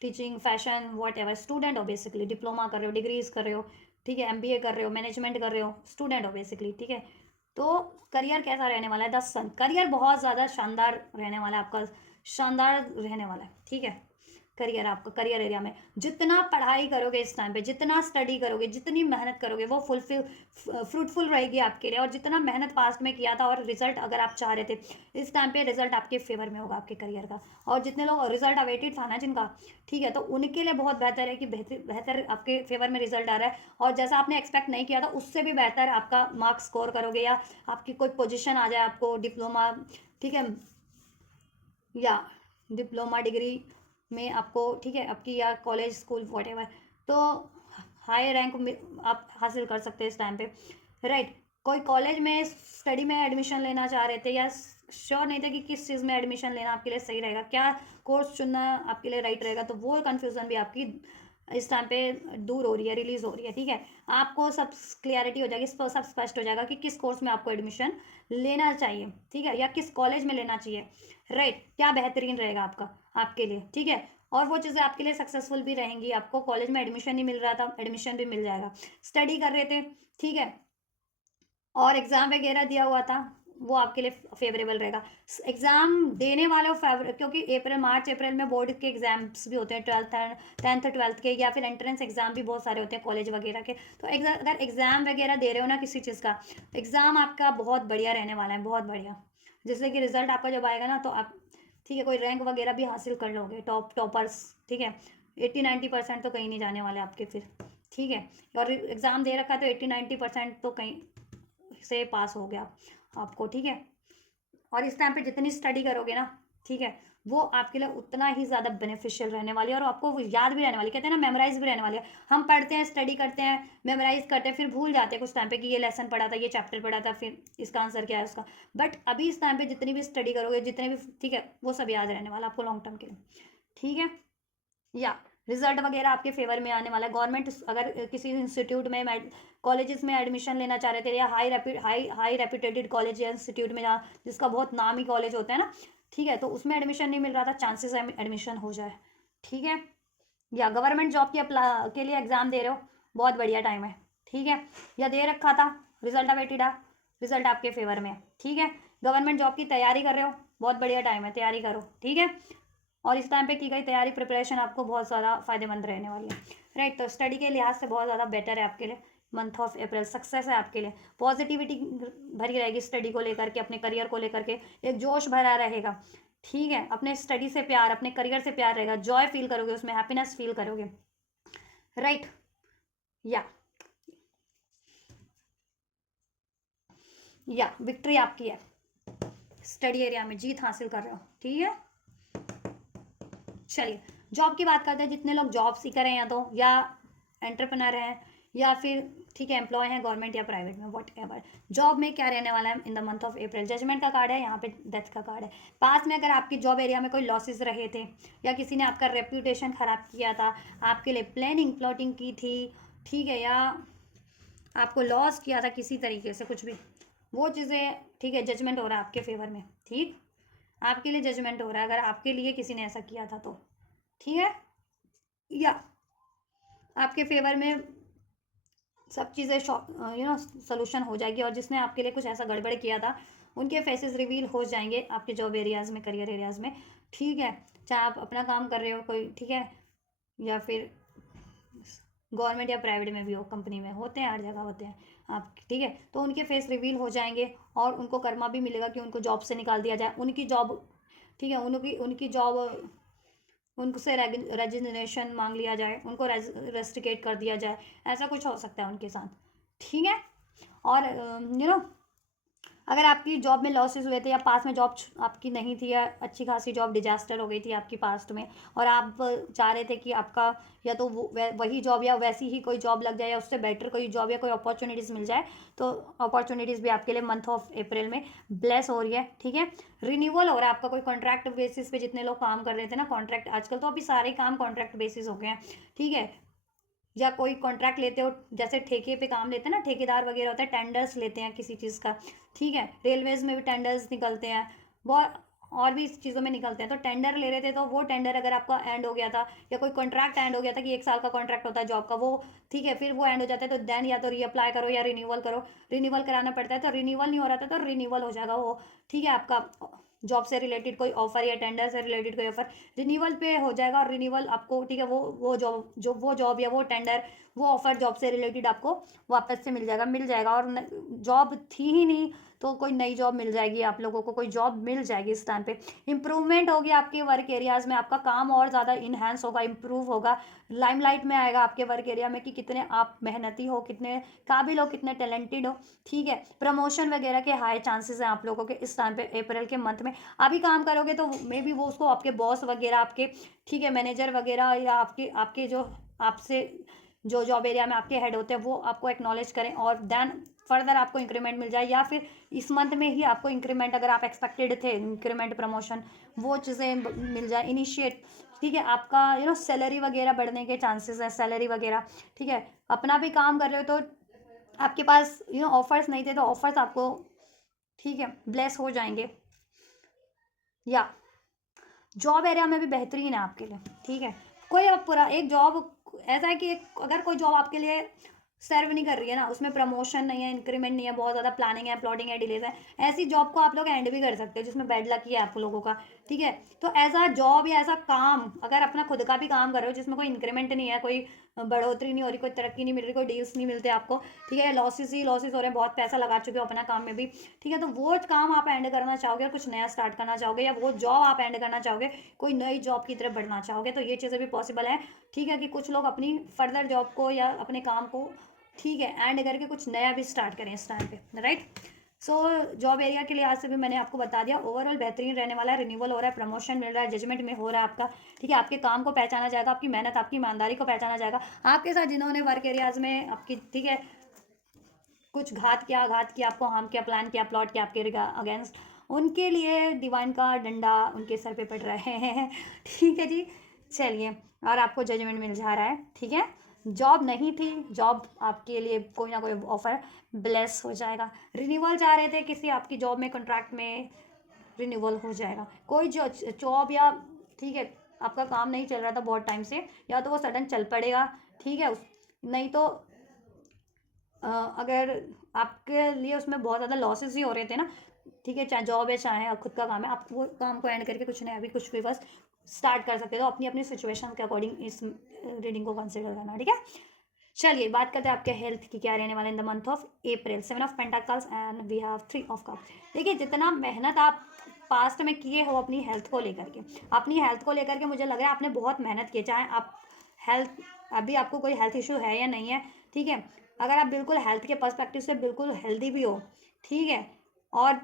teaching, fashion, what ever, student हो बेसिकली, डिप्लोमा कर रहे हो, डिग्रीज कर रहे हो, ठीक है, एमबीए कर रहे हो, मैनेजमेंट कर रहे हो, स्टूडेंट हो बेसिकली, ठीक है। तो करियर कैसा रहने वाला है, 10 सन, करियर बहुत ज़्यादा शानदार रहने वाला है आपका, शानदार रहने वाला है, ठीक है। करियर, आपका करियर एरिया में जितना पढ़ाई करोगे इस टाइम पे, जितना स्टडी करोगे, जितनी मेहनत करोगे, वो फ्रूटफुल रहेगी आपके लिए। और जितना मेहनत पास्ट में किया था और रिजल्ट अगर आप चाह रहे थे, इस टाइम पे रिजल्ट आपके फेवर में होगा, आपके करियर का। और जितने लोग रिजल्ट अवेटेड था ना जिनका, ठीक है, तो उनके लिए बहुत बेहतर है कि बेहतर आपके फेवर में रिजल्ट आ रहा है, और जैसा आपने एक्सपेक्ट नहीं किया था उससे भी बेहतर आपका मार्क्स स्कोर करोगे, या आपकी कोई पोजिशन आ जाए, आपको डिप्लोमा, ठीक है, या डिप्लोमा डिग्री में आपको, ठीक है, आपकी या कॉलेज, स्कूल, वॉट एवर, तो हाई रैंक आप हासिल कर सकते हैं इस टाइम पे, राइट। कोई कॉलेज में स्टडी में एडमिशन लेना चाह रहे थे, या श्योर नहीं थे कि किस चीज़ में एडमिशन लेना आपके लिए सही रहेगा, क्या कोर्स चुनना आपके लिए राइट रहेगा, तो वो कन्फ्यूज़न भी आपकी इस टाइम पे दूर हो रही है, रिलीज हो रही है, ठीक है। आपको सब क्लियरिटी हो जाएगी, सब स्पष्ट हो जाएगा कि किस कोर्स में आपको एडमिशन लेना चाहिए, ठीक है, या किस कॉलेज में लेना चाहिए, राइट। क्या बेहतरीन रहेगा आपका, आपके लिए, ठीक है। और वो चीज़ें आपके लिए सक्सेसफुल भी रहेंगी। आपको कॉलेज में एडमिशन नहीं मिल रहा था, एडमिशन भी मिल जाएगा, स्टडी कर रहे थे, ठीक है, और एग्ज़ाम वगैरह दिया हुआ था, वो आपके लिए फेवरेबल रहेगा। एग्ज़ाम देने वाले फेवर, क्योंकि मार्च अप्रैल में बोर्ड के एग्जाम्स भी होते हैं, 10th 12th के, या फिर एंट्रेंस एग्जाम भी बहुत सारे होते हैं कॉलेज वगैरह के। तो अगर एग्ज़ाम वगैरह दे रहे हो ना किसी चीज़ का, एग्ज़ाम आपका बहुत बढ़िया रहने वाला है, बहुत बढ़िया, जिससे कि रिजल्ट आपका जब आएगा ना, तो आप, ठीक है, कोई रैंक वगैरह भी हासिल कर लोगे, टॉपर्स, ठीक है। 80-90% तो कहीं नहीं जाने वाले आपके फिर, ठीक है। और एग्ज़ाम दे रखा है तो 80-90% तो कहीं से पास हो गया आपको, ठीक है। और इस टाइम पे जितनी स्टडी करोगे ना, ठीक है, वो आपके लिए उतना ही ज़्यादा बेनिफिशियल रहने वाली है, और आपको वो याद भी रहने वाली, कहते हैं ना मेमोराइज भी रहने वाली है। हम पढ़ते हैं, स्टडी करते हैं, मेमोराइज करते हैं, फिर भूल जाते हैं कुछ टाइम पे कि ये लेसन पढ़ा था, ये चैप्टर पढ़ा था, फिर इसका आंसर क्या है उसका। बट अभी इस टाइम पे जितनी भी स्टडी करोगे, जितने भी, ठीक है, वो सब याद रहने वाला आपको लॉन्ग टर्म के लिए, ठीक है। या रिजल्ट वगैरह आपके फेवर में आने वाला है। गवर्नमेंट अगर किसी इंस्टीट्यूट में कॉलेजेस में एडमिशन लेना चाह रहे थे, या हाई रेप्यूटेटेड कॉलेज या इंस्टीट्यूट में जहाँ जिसका बहुत नामी कॉलेज होता है ना, ठीक है, तो उसमें एडमिशन नहीं मिल रहा था, चांसेस है एडमिशन हो जाए, ठीक है। या गवर्नमेंट जॉब के लिए एग्जाम दे रहे हो, बहुत बढ़िया टाइम है, ठीक है। या दे रखा था, रिजल्ट अवेटेड है, रिजल्ट आपके फेवर में है, ठीक है। गवर्नमेंट जॉब की तैयारी कर रहे हो, बहुत बढ़िया टाइम है, तैयारी करो, ठीक है। और इस टाइम पे की गई तैयारी प्रिपरेशन आपको बहुत ज़्यादा फायदेमंद रहने वाली है, राइट। तो स्टडी के लिहाज से बहुत ज़्यादा बेटर है आपके लिए मंथ ऑफ अप्रैल, सक्सेस है आपके लिए, पॉजिटिविटी भरी रहेगी स्टडी को लेकर के, अपने करियर को लेकर के एक जोश भरा रहेगा, ठीक है। अपने स्टडी से प्यार, अपने करियर से प्यार रहेगा, जॉय फील करोगे उसमें, हैप्पीनेस फील करोगे, राइट। या विक्ट्री आपकी है, स्टडी एरिया में जीत हासिल कर रहे हो, ठीक है। चलिए जॉब की बात करते हैं। जितने लोग जॉब सीकर हैं, या एंटरप्रेन्योर हैं, या फिर ठीक है एम्प्लॉय हैं गवर्नमेंट या प्राइवेट में, वट एवर, जॉब में क्या रहने वाला है in the month of April. Judgement का कार्ड है, यहाँ पे डेथ का कार्ड है। पास में अगर आपकी जॉब एरिया में कोई लॉसेस रहे थे, या किसी ने आपका रेप्यूटेशन खराब किया था, आपके लिए प्लानिंग प्लॉटिंग की थी, ठीक है, या आपको लॉस किया था किसी तरीके से कुछ भी, वो चीज़ें, ठीक है, जजमेंट हो रहा है आपके फेवर में, ठीक, आपके लिए जजमेंट हो रहा है अगर आपके लिए किसी ने ऐसा किया था तो, ठीक है। या आपके फेवर में सब चीज़ें सोल्यूशन हो जाएगी, और जिसने आपके लिए कुछ ऐसा गड़बड़ किया था उनके फेसेस रिवील हो जाएंगे आपके जॉब एरियाज़ में, करियर एरियाज़ में, ठीक है। चाहे आप अपना काम कर रहे हो कोई, ठीक है, या फिर गवर्नमेंट या प्राइवेट में भी हो, कंपनी में होते हैं, हर जगह होते हैं आप, ठीक है। तो उनके फेस रिवील हो जाएंगे, और उनको कर्मा भी मिलेगा कि उनको जॉब से निकाल दिया जाए, उनकी जॉब, ठीक है, उनकी जॉब, उनसे रेजिग्नेशन मांग लिया जाए, उनको रेस्टिकेट कर दिया जाए, ऐसा कुछ हो सकता है उनके साथ, ठीक है। और अगर आपकी जॉब में लॉसेस हुए थे, या पास में जॉब आपकी नहीं थी, या अच्छी खासी जॉब डिजास्टर हो गई थी आपकी पास्ट में, और आप चाह रहे थे कि आपका या तो वही जॉब या वैसी ही कोई जॉब लग जाए, या उससे बेटर कोई जॉब या कोई अपॉर्चुनिटीज़ मिल जाए, तो अपॉर्चुनिटीज़ भी आपके लिए मंथ ऑफ अप्रैल में ब्लेस हो रही है, ठीक है। रिन्यूअल हो रहा है आपका, कोई कॉन्ट्रैक्ट बेसिस पे जितने लोग काम कर रहे थे ना, कॉन्ट्रैक्ट, आजकल तो अभी सारे काम कॉन्ट्रैक्ट बेसिस हो गए हैं, ठीक है। या कोई कॉन्ट्रैक्ट लेते हो, जैसे ठेके पे काम लेते हैं ना, ठेकेदार वगैरह होता है, टेंडर्स लेते हैं किसी चीज़ का, ठीक है। रेलवेज में भी टेंडर्स निकलते हैं, बहुत और भी इस चीज़ों में निकलते हैं, तो टेंडर ले रहे थे, तो वो टेंडर अगर आपका एंड हो गया था, या कोई कॉन्ट्रैक्ट एंड हो गया था कि 1 साल का कॉन्ट्रैक्ट होता है जॉब का, वो ठीक है, फिर वो एंड हो जाता है, तो देन या तो रीअप्लाई करो या रिन्यूअल करो, रिन्यूअल कराना पड़ता है, तो रिन्यूअल नहीं हो रहा था तो रिन्यूअल हो जाएगा वो, ठीक है। आपका जॉब से रिलेटेड कोई ऑफर, या टेंडर से रिलेटेड कोई ऑफर रिन्यूअल पे हो जाएगा, और रिन्यूअल आपको, ठीक है, वो जॉब या वो टेंडर, वो ऑफर जॉब से रिलेटेड आपको वापस से मिल जाएगा। और जॉब थी ही नहीं तो कोई नई जॉब मिल जाएगी, आप लोगों को कोई जॉब मिल जाएगी इस टाइम पे, इंप्रूवमेंट होगी आपके वर्क एरियाज़ में, आपका काम और ज़्यादा इन्हेंस होगा, इम्प्रूव होगा, लाइमलाइट में आएगा आपके वर्क एरिया में कि कितने आप मेहनती हो, कितने काबिल हो, कितने टैलेंटेड हो, ठीक है। प्रमोशन वगैरह के हाई चांसेस हैं आप लोगों के इस टाइम पे अप्रैल के मंथ में। अभी काम करोगे तो मे बी वो उसको आपके बॉस वगैरह, आपके, ठीक है, मैनेजर वगैरह, या आपके आपके जो आपसे जो जॉब एरिया में आपके हेड होते हैं, वो आपको एक्नॉलेज करें, और देन फर्दर आपको इंक्रीमेंट मिल जाए, या फिर इस मंथ में ही आपको इंक्रीमेंट, अगर आप एक्सपेक्टेड थे इंक्रीमेंट, प्रमोशन, वो चीज़ें मिल जाए, इनिशिएट, ठीक है। आपका सैलरी वगैरह बढ़ने के चांसेस है, सैलरी वगैरह, ठीक है। अपना भी काम कर रहे हो तो आपके पास ऑफर्स नहीं थे, तो ऑफर्स आपको, ठीक है, ब्लेस हो जाएंगे। या जॉब एरिया में भी बेहतरीन है आपके लिए, ठीक है। कोई अब पूरा एक जॉब ऐसा है कि अगर कोई जॉब आपके लिए सर्व नहीं कर रही है ना, उसमें प्रमोशन नहीं है, इंक्रीमेंट नहीं है, बहुत ज़्यादा प्लानिंग है, प्लॉटिंग है, डिलेज है, ऐसी जॉब को आप लोग एंड भी कर सकते हो जिसमें बैड लक ही है आप लोगों का, ठीक है। तो ऐसा जॉब या ऐसा काम, अगर अपना खुद का भी काम कर रहे हो जिसमें कोई इंक्रीमेंट नहीं है, कोई बढ़ोतरी नहीं हो रही, कोई तरक्की नहीं मिल रही, कोई डील्स नहीं मिलते आपको, ठीक है, लॉसेस ही लॉसेस हो रहे हैं, बहुत पैसा लगा चुके हो अपना काम में भी, ठीक है। तो वो काम आप एंड करना चाहोगे, और कुछ नया स्टार्ट करना चाहोगे, या वो जॉब आप एंड करना चाहोगे, कोई नई जॉब की तरफ बढ़ना चाहोगे, तो ये चीज़ें भी पॉसिबल है, ठीक है। कि कुछ लोग अपनी फर्दर जॉब को या अपने काम को, ठीक है, एंड करके कुछ नया भी स्टार्ट करें इस टाइम पे, राइट। सो जॉब एरिया के लिहाज से भी मैंने आपको बता दिया, ओवरऑल बेहतरीन रहने वाला है, रिन्यूअल हो रहा है, प्रमोशन मिल रहा है, जजमेंट में हो रहा है आपका, ठीक है। आपके काम को पहचाना जाएगा, आपकी मेहनत, आपकी ईमानदारी को पहचाना जाएगा, आपके साथ जिन्होंने वर्क एरियाज में आपकी, ठीक है, कुछ घात किया, आपको हार्म किया, प्लान किया, प्लॉट किया आपके अगेंस्ट, उनके लिए डिवाइन का डंडा उनके सर पे पड़ रहे हैं ठीक है जी। चलिए और आपको जजमेंट मिल जा रहा है, ठीक है। जॉब नहीं थी, जॉब आपके लिए कोई ना कोई ऑफर ब्लेस हो जाएगा। रिन्यूअल चाह रहे थे किसी आपकी जॉब में, कॉन्ट्रैक्ट में, रिन्यूअल हो जाएगा। कोई जो जॉब या, ठीक है, आपका काम नहीं चल रहा था बहुत टाइम से, या तो वो सडन चल पड़ेगा, ठीक है। नहीं तो अगर आपके लिए उसमें बहुत ज़्यादा लॉसेस ही हो रहे थे ना, ठीक है, चाहे जॉब है चाहे खुद का काम है, आप वो काम को एंड करके कुछ नहीं, अभी कुछ भी बस स्टार्ट कर सकते हो। तो अपनी अपनी सिचुएशन के अकॉर्डिंग इस रीडिंग को कंसिडर करना, ठीक है। चलिए बात करते हैं आपके हेल्थ की क्या रहने वाले in the month of April. 7 of pentacles and we have 3 of cups. देखिए जितना मेहनत आप पास्ट में किए हो अपनी हेल्थ को लेकर के, अपनी हेल्थ को लेकर के मुझे लग रहा है आपने बहुत मेहनत की, चाहे आप हेल्थ, अभी आपको कोई हेल्थ इशू है या नहीं है, ठीक है। अगर आप बिल्कुल हेल्थ के पर्सपेक्टिव से बिल्कुल हेल्दी भी हो, ठीक है, और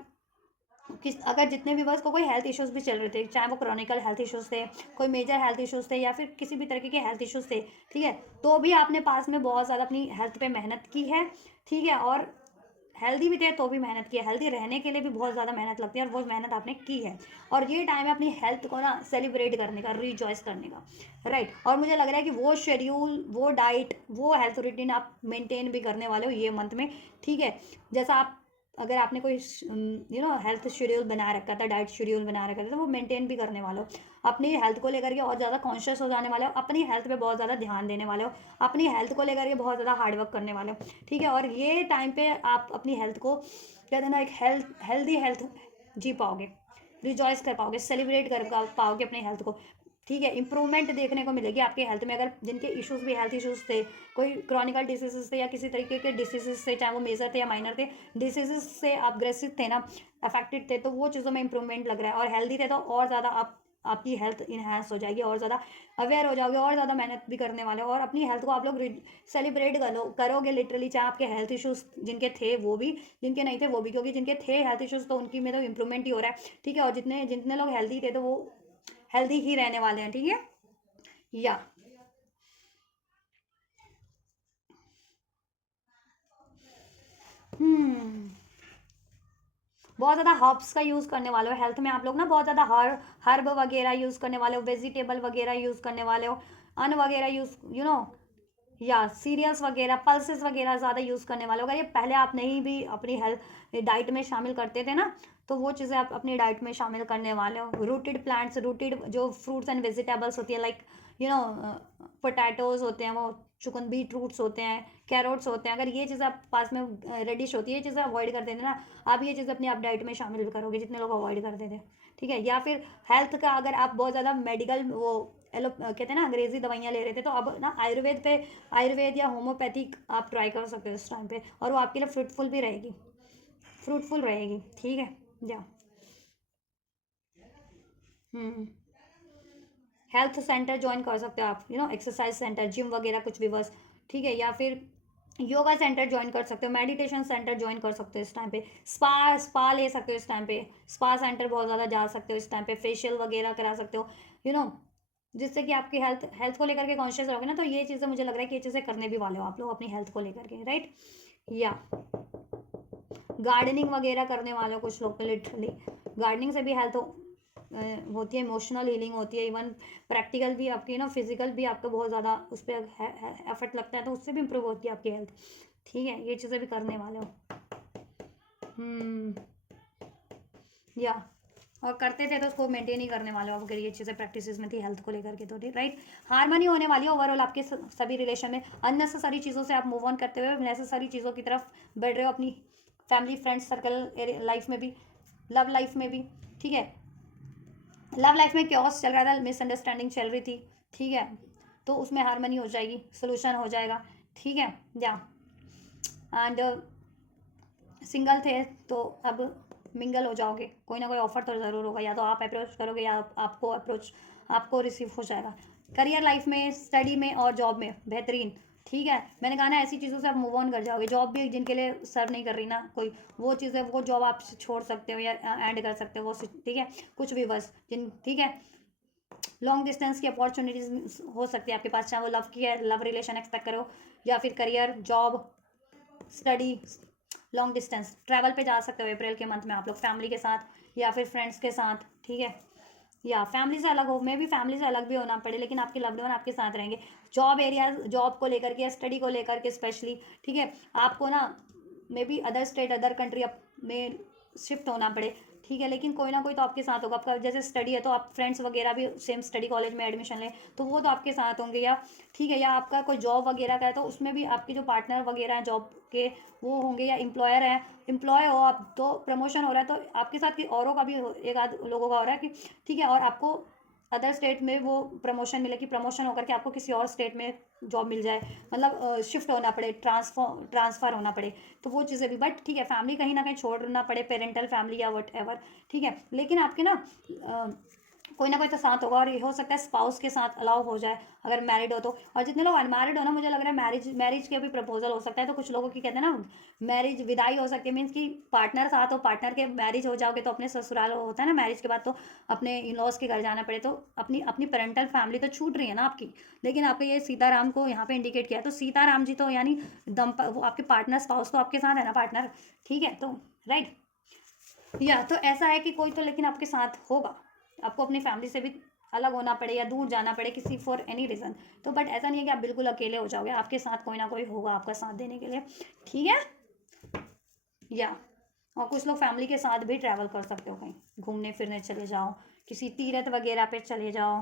अगर जितने भी बस को कोई हेल्थ इश्यूज भी चल रहे थे, चाहे वो क्रॉनिकल हेल्थ इश्यूज थे, कोई मेजर हेल्थ इश्यूज थे, या फिर किसी भी तरीके के हेल्थ इश्यूज थे, ठीक है, तो भी आपने पास में बहुत ज़्यादा अपनी हेल्थ पे मेहनत की है, ठीक है। और हेल्दी भी थे तो भी मेहनत की है, हेल्दी रहने के लिए भी बहुत ज़्यादा मेहनत लगती है, और वो मेहनत आपने की है। और ये टाइम है अपनी हेल्थ को ना सेलिब्रेट करने का, रिजॉइस करने का, राइट। और मुझे लग रहा है कि वो शेड्यूल, वो डाइट, वो हेल्थ रूटीन आप मेंटेन भी करने वाले हो ये मंथ में, ठीक है। जैसा आप, अगर आपने कोई हेल्थ शेड्यूल बना रखा था, डाइट शेड्यूल बना रखा था, तो वो मेंटेन भी करने वाले हो, अपनी हेल्थ को लेकर के और ज़्यादा कॉन्शियस हो जाने वाले हो, अपनी हेल्थ पे बहुत ज़्यादा ध्यान देने वाले हो, अपनी हेल्थ को लेकर के बहुत ज़्यादा हार्डवर्क करने वाले हो, ठीक है। और ये टाइम पे आप अपनी हेल्थ को, कहते हैं ना, एक हेल्दी हेल्थ जी पाओगे, रिजॉइस कर पाओगे, सेलिब्रेट कर पाओगे अपनी हेल्थ को, ठीक है। इंप्रूवमेंट देखने को मिलेगी आपके हेल्थ में। अगर जिनके इश्यूज भी, हेल्थ इश्यूज थे, कोई क्रॉनिकल डिसीजेस थे या किसी तरीके के डिसीजेस थे, चाहे वो मेजर थे या माइनर थे, डिसीजेस से आप ग्रसित थे ना, अफेक्टेड थे, तो वो चीज़ों में इंप्रूवमेंट लग रहा है। और हेल्दी थे तो और ज़्यादा आपकी हेल्थ इन्हांस हो जाएगी, और ज़्यादा अवेयर हो जाओगे, और ज़्यादा मेहनत भी करने वाले हो, और अपनी हेल्थ को आप लोग सेलिब्रेट करोगे लिटरली, चाहे आपके हेल्थ इश्यूज जिनके थे वो भी, जिनके नहीं थे वो भी, क्योंकि जिनके थे हेल्थ इश्यूज तो उनकी में तो इंप्रूवमेंट ही हो रहा है, ठीक है। और जितने जितने लोग हेल्दी थे तो वो हेल्दी ही रहने वाले हैं, ठीक है। या हम्म बहुत ज़्यादा हर्ब्स का यूज़ करने वाले हो हेल्थ में आप लोग ना, बहुत ज़्यादा हर्ब वगैरह यूज़ करने वाले हो, वेजिटेबल वगैरह यूज़ करने वाले हो, अन्न वगैरह यूज़, या सीरियल्स वगैरह, पल्सेस वगैरह ज़्यादा यूज़ करने वाले हो। अगर ये पहले आप नहीं भी अपनी हेल्थ डाइट में शामिल करते थे ना, तो वो चीज़ें आप अपनी डाइट में शामिल करने वाले हो। रूटेड प्लांट्स, रूटेड जो फ्रूट्स एंड वेजिटेबल्स होती है, लाइक पोटैटोज होते हैं, वो चुकन बीट रूट्स होते हैं, कैरोट्स होते हैं, अगर ये चीज़ें आप पास में रेडिश होती है, ये चीज़ें अवॉइड करते थे ना, आप ये चीज़ अपनी आप डाइट में शामिल करोगे, जितने लोग अवॉइड करते थे, ठीक है। या फिर हेल्थ का अगर आप बहुत ज़्यादा मेडिकल वो कहते हैं ना, अंग्रेजी दवाइयाँ ले रहे थे, तो अब ना आयुर्वेद या होम्योपैथिक आप ट्राई कर सकते हो इस टाइम पे, और वो आपके लिए फ्रूटफुल भी रहेगी, फ्रूटफुल रहेगी, ठीक है। या हम्म हेल्थ सेंटर ज्वाइन कर सकते हो आप, एक्सरसाइज सेंटर, जिम वगैरह कुछ भी बस, ठीक है। या फिर योगा सेंटर ज्वाइन कर सकते हो, मेडिटेशन सेंटर ज्वाइन कर सकते हो इस टाइम पे, स्पा स्पा ले सकते हो इस टाइम पे, स्पा सेंटर बहुत ज़्यादा जा सकते हो इस टाइम पे, फेशियल वगैरह करा सकते हो, यू नो जिससे कि आपकी हेल्थ हेल्थ को लेकर के कॉन्शियस रहोगे ना, तो ये चीज़ें मुझे लग रहा है कि ये चीज़ें करने भी वाले हो आप लोग अपनी हेल्थ को लेकर के, राइट। या गार्डनिंग वगैरह करने वाले हो कुछ लोग तो लिटरली, गार्डनिंग से भी हेल्थ होती है, इमोशनल हीलिंग होती है, इवन प्रैक्टिकल भी आपकी फिजिकल भी आपका बहुत ज़्यादा उस पर एफर्ट लगता है, तो उससे भी इम्प्रूव होती है आपकी हेल्थ, ठीक है। ये चीज़ें भी करने वाले हो। हम्म या और करते थे तो उसको मेंटेन ही करने वाले हो, अगर ये चीज़ें प्रैक्टिसेस में थी हेल्थ को लेकर के, तो राइट। हारमोनी होने वाली है ओवरऑल आपके सभी रिलेशन में, अननेसेसरी चीज़ों से आप मूव ऑन करते हुए नेसेसरी चीज़ों की तरफ बढ़ रहे हो, अपनी फैमिली फ्रेंड्स सर्कल लाइफ में भी, लव लाइफ में भी, ठीक है। लव लाइफ में क्योस चल रहा था, मिसअंडरस्टैंडिंग चल रही थी, ठीक है, तो उसमें हारमोनी हो जाएगी, सोल्यूशन हो जाएगा, ठीक है। या एंड सिंगल थे तो अब मिंगल हो जाओगे, कोई ना कोई ऑफर तो ज़रूर होगा, या तो आप अप्रोच करोगे या आपको अप्रोच आपको रिसीव हो जाएगा। करियर लाइफ में, स्टडी में और जॉब में बेहतरीन, ठीक है। मैंने कहा ना ऐसी चीज़ों से आप मूव ऑन कर जाओगे, जॉब भी जिनके लिए सर्व नहीं कर रही ना कोई, वो चीज़ें, वो जॉब आप छोड़ सकते हो या एंड कर सकते हो वो, ठीक है। कुछ भी बस ठीक है, लॉन्ग डिस्टेंस की अपॉर्चुनिटीज हो सकती है आपके पास, चाहे वो लव की है, लव रिलेशन एक्सपेक्ट करो, या फिर career, job, study, long distance travel पे जा सकते हो अप्रैल के मंथ में आप लोग, फैमिली के साथ या फिर फ्रेंड्स के साथ, ठीक है। या फैमिली से अलग हो, मे भी फैमिली से अलग भी होना पड़े, लेकिन आपके लव्ड वन आपके साथ रहेंगे। जॉब एरिया, जॉब को लेकर के या स्टडी को लेकर के स्पेशली, ठीक है, आपको ना may be other state other country में शिफ्ट होना पड़े, ठीक है, लेकिन कोई ना कोई तो आपके साथ होगा। आपका जैसे स्टडी है तो आप फ्रेंड्स वगैरह भी सेम स्टडी कॉलेज में एडमिशन लें तो वो तो आपके साथ होंगे, या ठीक है, या आपका कोई जॉब वगैरह का है तो उसमें भी आपके जो पार्टनर वगैरह हैं जॉब के वो होंगे, या एम्प्लॉयर है, एम्प्लॉय हो आप तो प्रमोशन हो रहा है तो आपके साथ कि औरों का भी एक आध लोगों का हो रहा है कि ठीक है, और आपको अदर स्टेट में वो प्रमोशन मिले कि प्रमोशन होकर के आपको किसी और स्टेट में जॉब मिल जाए, मतलब शिफ्ट होना पड़े, ट्रांसफ़र होना पड़े, तो वो चीज़ें भी। बट ठीक है, फैमिली कहीं ना कहीं छोड़ना पड़े, पेरेंटल फैमिली या वट एवर, ठीक है, लेकिन आपके ना कोई ना कोई तो साथ होगा, और ये हो सकता है स्पाउस के साथ अलाउ हो जाए अगर मैरिड हो तो। और जितने लोग अनमैरिड हो ना, मुझे लग रहा है मैरिज के भी प्रपोजल हो सकता है। तो कुछ लोगों की कहते हैं ना मैरिज विदाई हो सकती है, मीन्स कि पार्टनर साथ हो, पार्टनर के मैरिज हो जाओगे तो अपने ससुराल होता है ना मैरिज के बाद, तो अपने इन लॉज के घर जाना पड़े, तो अपनी अपनी पेरेंटल फैमिली तो छूट रही है ना आपकी। लेकिन आपके ये सीताराम को यहाँ पे इंडिकेट किया है, तो सीताराम जी तो यानी वो आपके पार्टनर स्पाउस तो आपके साथ है ना, पार्टनर, ठीक है, तो राइट, या तो ऐसा है कि कोई तो लेकिन आपके साथ होगा, आपको अपनी फैमिली से भी अलग होना पड़े या दूर जाना पड़े किसी फॉर एनी रीज़न, तो बट ऐसा नहीं है कि आप बिल्कुल अकेले हो जाओगे, आपके साथ कोई ना कोई होगा आपका साथ देने के लिए, ठीक है, या और कुछ लोग फैमिली के साथ भी ट्रैवल कर सकते हो, कहीं घूमने फिरने चले जाओ, किसी तीर्थ वगैरह पे चले जाओ,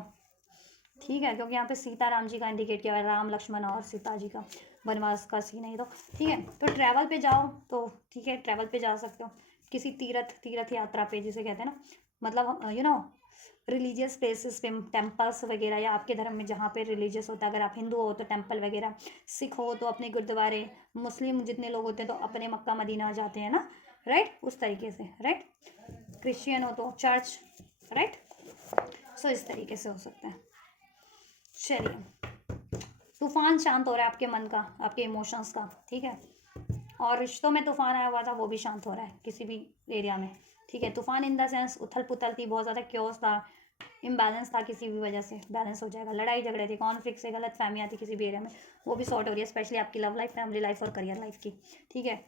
ठीक है, क्योंकि यहाँ पे सीताराम जी का इंडिकेट किया हुआ है, राम लक्ष्मण और सीता जी का वनवास का सीन है, तो ठीक है, तो ट्रैवल पे जाओ तो ठीक है, ट्रैवल पे जा सकते हो किसी तीर्थ यात्रा पे जिसे कहते हैं ना, मतलब रिलीजियस प्लेसेस पे, टेम्पल्स वगैरह, या आपके धर्म में जहाँ पे रिलीजियस होता है, अगर आप हिंदू हो तो टेम्पल वगैरह, सिख हो तो अपने गुरुद्वारे, मुस्लिम जितने लोग होते हैं तो अपने मक्का मदीना जाते हैं ना, राइट, उस तरीके से, राइट, क्रिश्चियन हो तो चर्च, राइट, सो इस तरीके से हो सकता है। चलिए, तूफान शांत हो रहा है आपके मन का, आपके इमोशंस का, ठीक है, और रिश्तों में तूफान आया हुआ था वो भी शांत हो रहा है किसी भी एरिया में, ठीक है, तूफान इन द सेंस उथल पुथल थी, बहुत ज़्यादा क्योस था, इम्बैलेंस था, किसी भी वजह से बैलेंस हो जाएगा, लड़ाई झगड़े थे, कॉन्फ्लिक्ट से गलत फहमियाँ थी किसी भी एरिया में, वो भी सॉर्ट हो रही है, स्पेशली आपकी लव लाइफ, फैमिली लाइफ और करियर लाइफ की, ठीक है,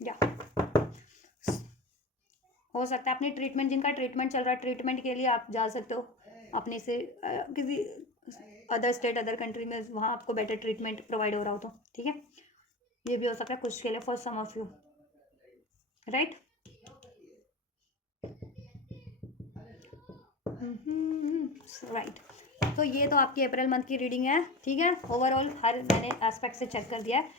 या हो सकता है अपनी ट्रीटमेंट, जिनका ट्रीटमेंट चल रहा है, ट्रीटमेंट के लिए आप जा सकते हो अपने से किसी अदर स्टेट अदर कंट्री में, वहाँ आपको बेटर ट्रीटमेंट प्रोवाइड हो रहा हो तो, ठीक है, ये भी हो सकता है कुछ के लिए, for some of you, right, right, तो ये तो आपकी अप्रैल मंथ की रीडिंग है, ठीक है, ओवरऑल हर मैंने एस्पेक्ट से चेक कर दिया है,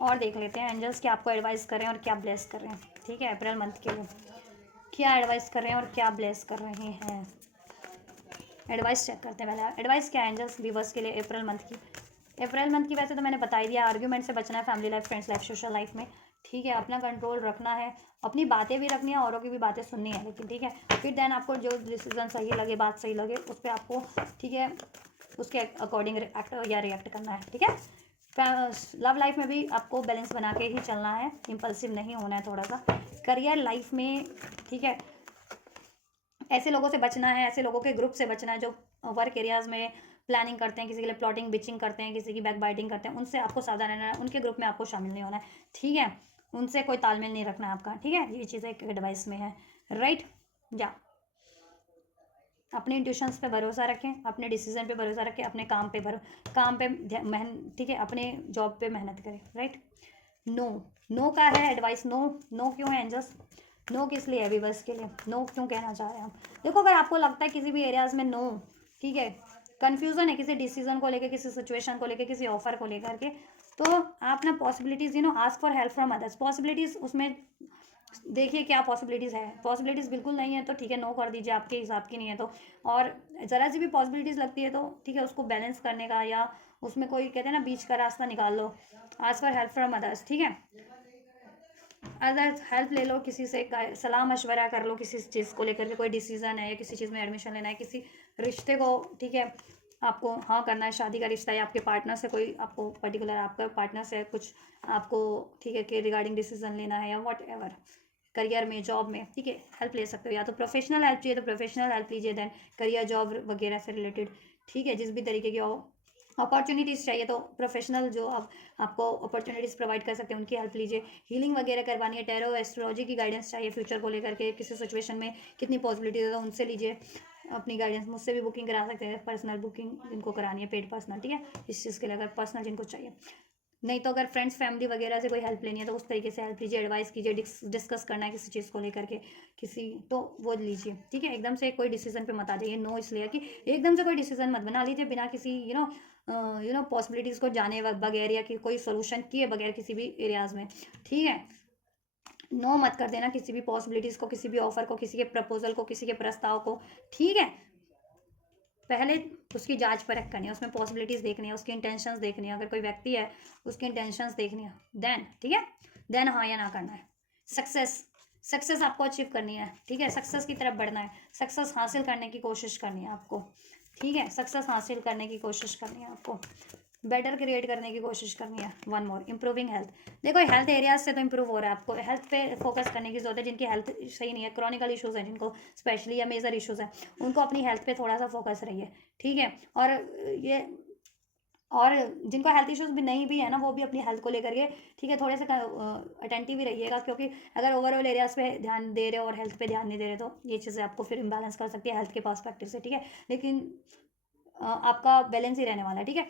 और देख लेते हैं एंजल्स क्या आपको एडवाइस कर रहे हैं और क्या ब्लेस कर रहे हैं, ठीक है, अप्रैल मंथ के लिए क्या एडवाइस कर रहे हैं और क्या ब्लेस कर रहे हैं, एडवाइस चेक करते हैं पहले, एडवाइस क्या है एंजल्स व्यूवर्स के लिए अप्रैल मंथ की। अप्रैल मंथ की वैसे तो मैंने बता ही दिया, आर्ग्यूमेंट से बचना है family life, friends life, social life में, ठीक है, अपना कंट्रोल रखना है, अपनी बातें भी रखनी है, औरों की भी बातें सुननी है, लेकिन ठीक है, फिर देन आपको जो डिसीजन सही लगे, बात सही लगे, उस पर आपको, ठीक है, उसके अकॉर्डिंग एक्ट या रिएक्ट करना है, ठीक है। लव लाइफ में भी आपको बैलेंस बना के ही चलना है, इम्पल्सिव नहीं होना है थोड़ा सा, करियर लाइफ में, ठीक है, ऐसे लोगों से बचना है, ऐसे लोगों के ग्रुप से बचना है जो वर्क एरियाज में प्लानिंग करते हैं, किसी के लिए प्लॉटिंग बिचिंग करते हैं, किसी की बैक बाइटिंग करते हैं, उनसे आपको सावधान रहना है, उनके ग्रुप में आपको शामिल नहीं होना है, ठीक है, उनसे कोई तालमेल नहीं रखना है आपका, ठीक है, ये चीज़ एक एडवाइस में है, राइट, या अपने इंट्यूशंस पे भरोसा रखें, अपने डिसीजन पे भरोसा रखें, अपने काम पे ठीक है, अपने जॉब पे मेहनत करें, राइट, नो, नो का है एडवाइस, नो, नो क्यों है एंजल्स, नो किस लिए है व्यूअर्स के लिए, नो क्यों कहना चाह रहे हैं आप, देखो अगर आपको लगता है किसी भी एरियाज में नो, ठीक है, कन्फ्यूजन है किसी डिसीजन को लेकर, किसी सिचुएशन को लेकर, किसी ऑफर को लेकर के, तो आप ना possibilities ask for help from others, possibilities उसमें देखिए क्या पॉसिबिलिटीज़ है, पॉसिबिलिटीज़ बिल्कुल नहीं है तो ठीक है, नो कर दीजिए, आपके हिसाब की नहीं है तो, और ज़रा सी भी पॉसिबिलिटीज़ लगती है तो ठीक है, उसको बैलेंस करने का, या उसमें कोई कहते हैं ना बीच का रास्ता निकाल लो, ask for help from others, ठीक है, अगर हेल्प ले लो किसी से, सलाह मशवरा कर लो किसी चीज़ को लेकर के, कोई डिसीजन है या किसी चीज़ में एडमिशन लेना है, किसी रिश्ते को, ठीक है, आपको हाँ करना है, शादी का रिश्ता, या आपके पार्टनर से कोई आपको पर्टिकुलर आपका पार्टनर से कुछ आपको, ठीक है, कि रिगार्डिंग डिसीजन लेना है, या वॉट एवर, करियर में, जॉब में, ठीक है, हेल्प ले सकते हो, या तो प्रोफेशनल हेल्प चाहिए तो प्रोफेशनल हेल्प लीजिए, देन करियर जॉब वगैरह से रिलेटेड, ठीक है, जिस भी तरीके की अपॉर्चुनिटीज़ चाहिए तो प्रोफेशनल जो आपको अपॉर्चुनिटीज़ प्रोवाइड कर सकते हैं उनकी हेल्प लीजिए, हीलिंग वगैरह करवानी है, टैरो एस्ट्रोलॉजी की गाइडेंस चाहिए फ्यूचर को लेकर के, किसी सिचुएशन में कितनी पॉसिबिलिटीज है तो उनसे लीजिए, अपनी गाइडेंस मुझसे भी बुकिंग करा सकते हैं, पर्सनल बुकिंग जिनको करानी है, पेड पर्सनल, ठीक है, इस चीज़ के लिए अगर पर्सनल जिनको चाहिए। नहीं तो अगर फ्रेंड्स फैमिली वगैरह से कोई हेल्प लेनी है तो उस तरीके से हेल्प लीजिए, एडवाइस कीजिए, डिस्कस करना है किसी चीज़ को लेकर के किसी, तो वो लीजिए, ठीक है। एकदम से कोई डिसीजन पे मत आ जाइए, नो इसलिए कि एकदम से कोई डिसीजन मत बना लीजिए बिना किसी पॉसिबिलिटीज़ को जाने बगैर या कि कोई सोल्यूशन किए बगैर किसी भी एरियाज़ में, ठीक है। नो मत कर देना किसी भी पॉसिबिलिटीज़ को, किसी भी ऑफर को, किसी के प्रपोजल को, किसी के प्रस्ताव को, ठीक है। पहले उसकी जांच परख करनी है, उसमें पॉसिबिलिटीज़ देखनी है, उसकी इंटेंशंस देखनी है, अगर कोई व्यक्ति है उसकी इंटेंशंस देखनी है, देन, ठीक है, देन हाँ या ना करना है। सक्सेस आपको अचीव करनी है, ठीक है, सक्सेस की तरफ बढ़ना है, सक्सेस हासिल करने की कोशिश करनी है आपको, ठीक है, सक्सेस हासिल करने की कोशिश करनी है आपको, बेटर क्रिएट करने की कोशिश करनी है। One more, improving health. देखो हेल्थ एरियाज से तो इंप्रूव हो रहा है, आपको हेल्थ पे फोकस करने की जरूरत है। जिनकी हेल्थ सही नहीं है, क्रॉनिकल इश्यूज हैं जिनको स्पेशली, या मेजर इश्यूज हैं, उनको अपनी हेल्थ पे थोड़ा सा फोकस रहिए, ठीक है। ये और जिनको हेल्थ इश्यूज भी नहीं भी है ना, वो भी अपनी हेल्थ को लेकर के, ठीक है, थोड़े से अटेंटिव ही रहिएगा, क्योंकि अगर ओवरऑल एरियाज पे ध्यान दे रहे हो और हेल्थ पे ध्यान नहीं दे रहे तो ये चीज़ें आपको फिर इम्बैलेंस कर सकती है हेल्थ के पर्सपेक्टिव से, ठीक है। लेकिन आपका बैलेंस ही रहने वाला है, ठीक है।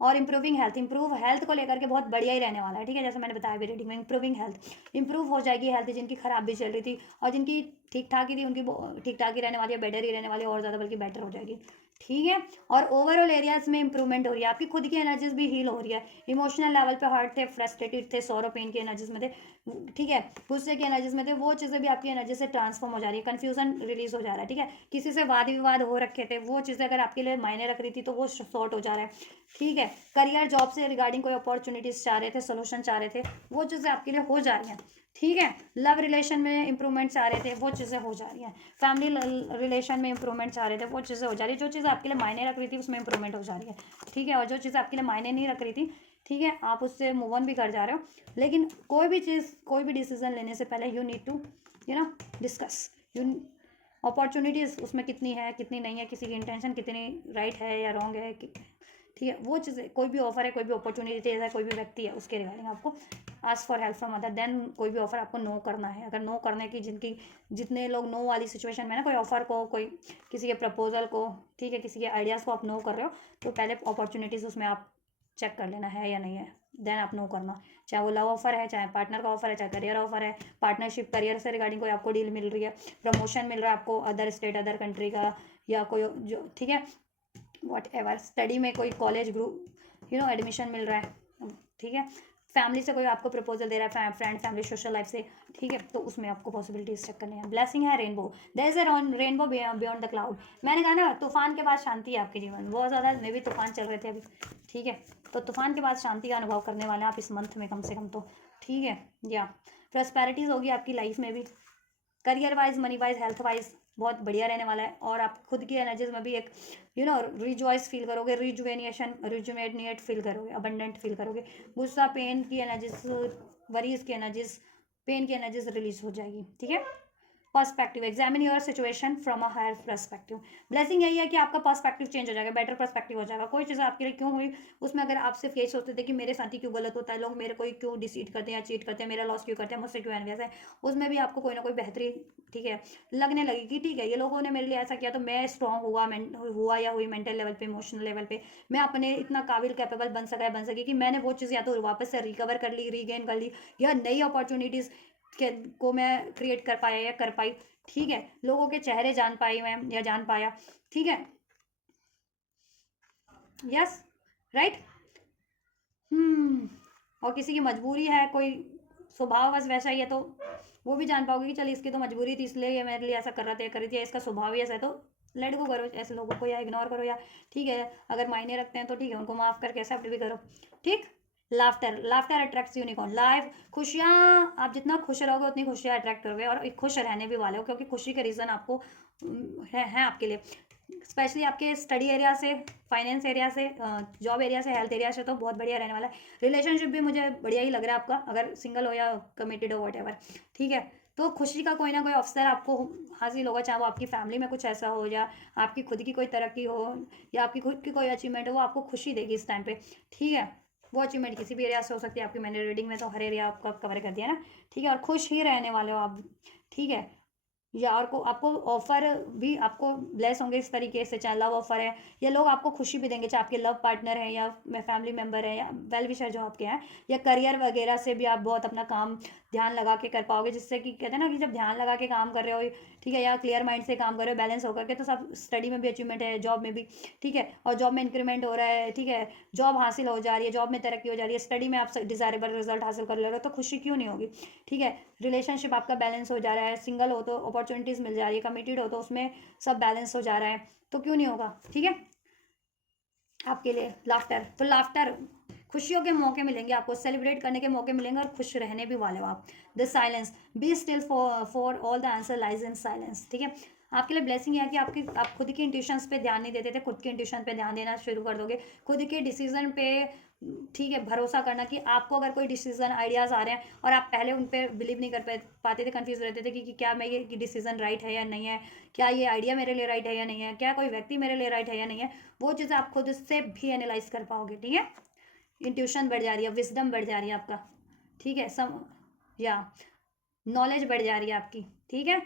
और इंप्रूविंग हेल्थ, इंप्रूव हेल्थ को लेकर के बहुत बढ़िया ही रहने वाला है, ठीक है। जैसे मैंने बताया भी रीडिंग में, इंप्रूविंग हेल्थ, इंप्रूव हो जाएगी हेल्थ, जिनकी खराब भी चल रही थी और जिनकी ठीक ठाक ही थी उनकी ठीक ठाक ही रहने वाली है, बेटर ही रहने वाली है, और ज़्यादा बल्कि बेटर हो जाएगी, ठीक है। और ओवरऑल एरियाज में इंप्रूवमेंट हो रही है, आपकी खुद की एनर्जीज भी हील हो रही है। इमोशनल लेवल पे हर्ट थे, फ्रस्ट्रेटेड थे, सॉरो पेन की एनर्जीज में थे, ठीक है, गुस्से की एनर्जीज में थे, वो चीज़ें भी आपकी एनर्जी से ट्रांसफॉर्म हो जा रही है, कन्फ्यूजन रिलीज हो जा रहा है, ठीक है। किसी से वाद विवाद हो रखे थे, वो चीज़ें अगर आपके लिए मायने रख रही थी तो वो सॉर्ट हो जा रहा है, ठीक है। करियर जॉब से रिगार्डिंग कोई अपॉर्चुनिटीज चाह रहे थे, सोल्यूशन चाह रहे थे, वो चीज़ें आपके लिए हो जा रही हैं, ठीक है। लव रिलेशन में इंप्रूवमेंट चाह रहे थे, वो चीज़ें हो जा रही हैं। फैमिली रिलेशन में इंप्रूवमेंट चाह रहे थे, वो चीज़ें हो जा रही है। जो चीज़ आपके लिए मायने रख रही थी उसमें इंप्रूवमेंट हो जा रही है, ठीक है। और जो चीज़ आपके लिए मायने नहीं रख रही थी, ठीक है, आप उससे मूव ऑन भी कर जा रहे हो। लेकिन कोई भी चीज़, कोई भी डिसीजन लेने से पहले you need to discuss you opportunities उसमें कितनी है कितनी नहीं है, किसी की इंटेंशन कितनी राइट है या रॉन्ग है, ठीक है। वो चीज़ें, कोई भी ऑफर है, कोई भी अपॉर्चुनिटी है, कोई भी व्यक्ति है, उसके रिगार्डिंग आपको ask for help from other, then कोई भी ऑफर आपको नो करना है। अगर नो करने की, जितने लोग नो वाली सिचुएशन में ना, कोई ऑफर को, कोई किसी के प्रपोजल को, ठीक है, किसी के आइडियाज़ को आप नो कर रहे हो, तो पहले अपॉर्चुनिटीज़ उसमें आप चेक कर लेना है या नहीं है, देन आप नो करना। चाहे वो लव ऑफर है, चाहे पार्टनर का ऑफर है, चाहे करियर ऑफर है, पार्टनरशिप करियर से रिगार्डिंग कोई आपको डील मिल रही है, प्रमोशन मिल रहा है आपको अदर स्टेट अदर कंट्री का, या कोई जो, ठीक है, वॉट एवर, स्टडी में कोई कॉलेज ग्रुप एडमिशन मिल रहा है, ठीक है। फैमिली से कोई आपको प्रपोजल दे रहा है, फ्रेंड फैमिली सोशल लाइफ से, ठीक है, तो उसमें आपको पॉसिबिलिटीज चेक करनी है। ब्लेसिंग है rainbow, there is a rainbow beyond the cloud. मैंने कहा ना, तूफान के बाद शांति है आपके जीवन में। बहुत ज़्यादा मे भी तूफान चल रहे थे अभी, ठीक है, तो तूफान के बाद शांति का अनुभव करने वाले हैं आप इस मंथ में कम से कम, तो ठीक है। या प्रॉस्पेरिटीज होगी आपकी लाइफ में भी, career wise, money wise, health wise बहुत बढ़िया रहने वाला है। और आप खुद की एनर्जीज में भी एक रिजॉइस फील करोगे, रिजुवेनिएट फील करोगे, अबंडेंट फील करोगे। गुस्सा, पेन की एनर्जीज, वरीज की एनर्जीज, पेन की एनर्जीज रिलीज हो जाएगी, ठीक है। Perspective, examine your situation from a higher perspective. Blessing यही है कि आपका पर्सपेक्टिव चेंज हो जाएगा, बेटर पर्सपेक्टिव हो जाएगा। कोई चीज़ आपके लिए क्यों हुई, उसमें अगर आप सिर्फ यही सोचते थे कि मेरे साथ ही क्यों गलत होता है, लोग मेरे को क्यों डिसीट करते हैं या चीट करते हैं, मेरा लॉस क्यों करते हैं, मुझसे क्यों एनवियस है, उसमें भी आपको कोई ना कोई बेहतरी, ठीक है, लगने लगी कि ठीक है, ये लोगों ने मेरे लिए ऐसा किया तो मैं स्ट्रॉन्ग हुआ या हुई मेंटल लेवल पे, इमोशनल लेवल पे, मैं अपने इतना काबिल कैपेबल बन सकी कि मैंने वो चीज़ या तो वापस से रिकवर कर ली, रीगेन कर ली, या नई अपॉर्चुनिटीज़ को मैं क्रिएट कर पाया या कर पाई, ठीक है। लोगों के चेहरे जान पाई मैं या जान पाया, ठीक है। Yes, right. और किसी की मजबूरी है, कोई स्वभाव बस वैसा ही है, तो वो भी जान पाओगे कि चल इसकी तो मजबूरी थी इसलिए ये मेरे लिए ऐसा कर रहा था, कर रही थी, या इसका स्वभाव ही ऐसा है, तो लेट गो करो ऐसे लोगों को, या इग्नोर करो, या ठीक है, अगर मायने रखते हैं तो ठीक है, उनको माफ़ करके एक्सेप्ट भी करो, ठीक। Laughter attracts unicorn. लाइफ, खुशियाँ, आप जितना खुश रहोगे उतनी खुशियाँ अट्रैक्ट करोगे, और खुश रहने भी वाले हो, क्योंकि खुशी के रीज़न आपको है आपके लिए, स्पेशली आपके स्टडी एरिया से, फाइनेंस एरिया से, जॉब एरिया से, हेल्थ एरिया से, तो बहुत बढ़िया रहने वाला है। रिलेशनशिप भी मुझे बढ़िया ही लग रहा है आपका, अगर सिंगल हो या कमिटेड हो, वॉट एवर, ठीक है। तो खुशी का कोई ना कोई अवसर आपको हासिल होगा, चाहे वो आपकी फैमिली में कुछ ऐसा हो, या आपकी खुद की कोई तरक्की हो, या आपकी खुद की कोई अचीवमेंट हो, वो आपको खुशी देगी इस टाइम पे, ठीक है। वो अचीवमेंट किसी भी एरिया से हो सकती है आपकी, मैंने रीडिंग में तो हर एरिया आपका कवर कर दिया ना, ठीक है। और खुश ही रहने वाले हो आप, ठीक है। या और को आपको ऑफर भी आपको ब्लेस होंगे इस तरीके से, चाहे लव ऑफर है या लोग आपको खुशी भी देंगे, चाहे आपके लव पार्टनर है या फैमिली मेम्बर है या वेल विशर जो आपके हैं, या करियर वगैरह से भी आप बहुत अपना काम ध्यान लगा के कर पाओगे, जिससे कि कहते हैं ना कि जब ध्यान लगा के काम कर रहे हो, ठीक है, या क्लियर माइंड से काम कर रहे हो बैलेंस होकर के, तो सब स्टडी में भी अचीवमेंट है, जॉब में भी, ठीक है, और जॉब में इंक्रीमेंट हो रहा है, ठीक है, जॉब हासिल हो जा रही है, जॉब में तरक्की हो जा रही है, स्टडी में आप डिजायरेबल रिजल्ट हासिल कर ले रहे हो, तो खुशी क्यों नहीं होगी, ठीक है, रिलेशनशिप आपका बैलेंस हो जा रहा है, सिंगल हो तो अपॉर्चुनिटीज़ मिल जा रही है, कमिटेड हो तो उसमें सब बैलेंस हो जा रहा है, तो क्यों नहीं होगा, ठीक है। आपके लिए लाफ्टर, तो लाफ्टर खुशियों के मौके मिलेंगे आपको, सेलिब्रेट करने के मौके मिलेंगे और खुश रहने भी वाले हो आप। The silence, be still for all the answer lies in silence, ठीक है। आपके लिए ब्लेसिंग है कि आप खुद की इंट्यूशंस पे ध्यान नहीं देते थे, खुद की इंट्यूशन पे ध्यान देना शुरू कर दोगे, खुद के डिसीजन पे, ठीक है, भरोसा करना कि आपको अगर कोई डिसीजन आइडियाज़ आ रहे हैं और आप पहले उन पर बिलीव नहीं कर पाते थे, कंफ्यूज रहते थे कि क्या मैं ये डिसीजन राइट है या नहीं है, क्या ये आइडिया मेरे लिए राइट है या नहीं है, क्या कोई व्यक्ति मेरे लिए राइट है या नहीं है, वो चीज़ें आप खुद से भी एनालाइज कर पाओगे, ठीक है। इंट्यूशन बढ़ जा रही है, विजडम बढ़ जा रही है आपका, ठीक है, या नॉलेज बढ़ जा रही है आपकी, ठीक है।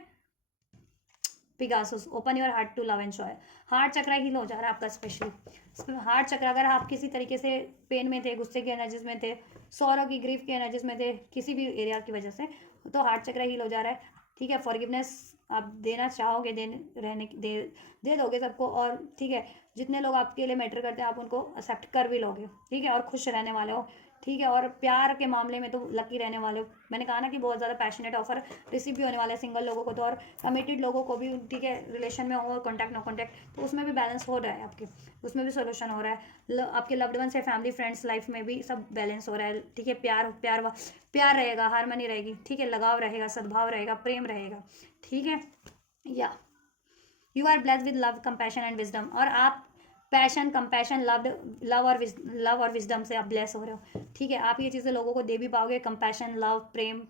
Pegasus, open your heart to love and joy, heart chakra heal हो जा रहा है आपका, स्पेशली हार्ट चक्र, अगर आप किसी तरीके से पेन में थे, गुस्से की एनर्जीज में थे, सौरव की ग्रीफ की एनर्जीज में थे, किसी भी एरिया की वजह से, तो हार्ट चक्र हील हो जा रहा है, ठीक है। फॉरगिवनेस आप देना चाहोगे, दे दोगे सबको, और ठीक है, जितने लोग आपके लिए मैटर करते हैं आप उनको एक्सेप्ट कर भी लोगे, ठीक है, और खुश रहने वाले हो, ठीक है। और प्यार के मामले में तो लकी रहने वाले हो, मैंने कहा ना कि बहुत ज़्यादा पैशनेट ऑफर रिसीव भी होने वाले हैं सिंगल लोगों को तो, और कमिटेड लोगों को भी, ठीक है, रिलेशन में हो, कॉन्टैक्ट नो कॉन्टैक्ट, तो उसमें भी बैलेंस हो रहा है आपके, उसमें भी सोल्यूशन हो रहा है, आपके लव्ड वन से फैमिली फ्रेंड्स लाइफ में भी सब बैलेंस हो रहा है, ठीक है। प्यार रहेगा, हारमनी रहेगी, ठीक है, लगाव रहेगा, सद्भाव रहेगा, प्रेम रहेगा, ठीक है। या you are blessed with love, compassion and wisdom, और आप पैशन, कंपैशन, लव और विजडम से आप ब्लेस हो रहे हो, ठीक है। आप ये चीज़ें लोगों को दे भी पाओगे, कंपैशन, लव, प्रेम,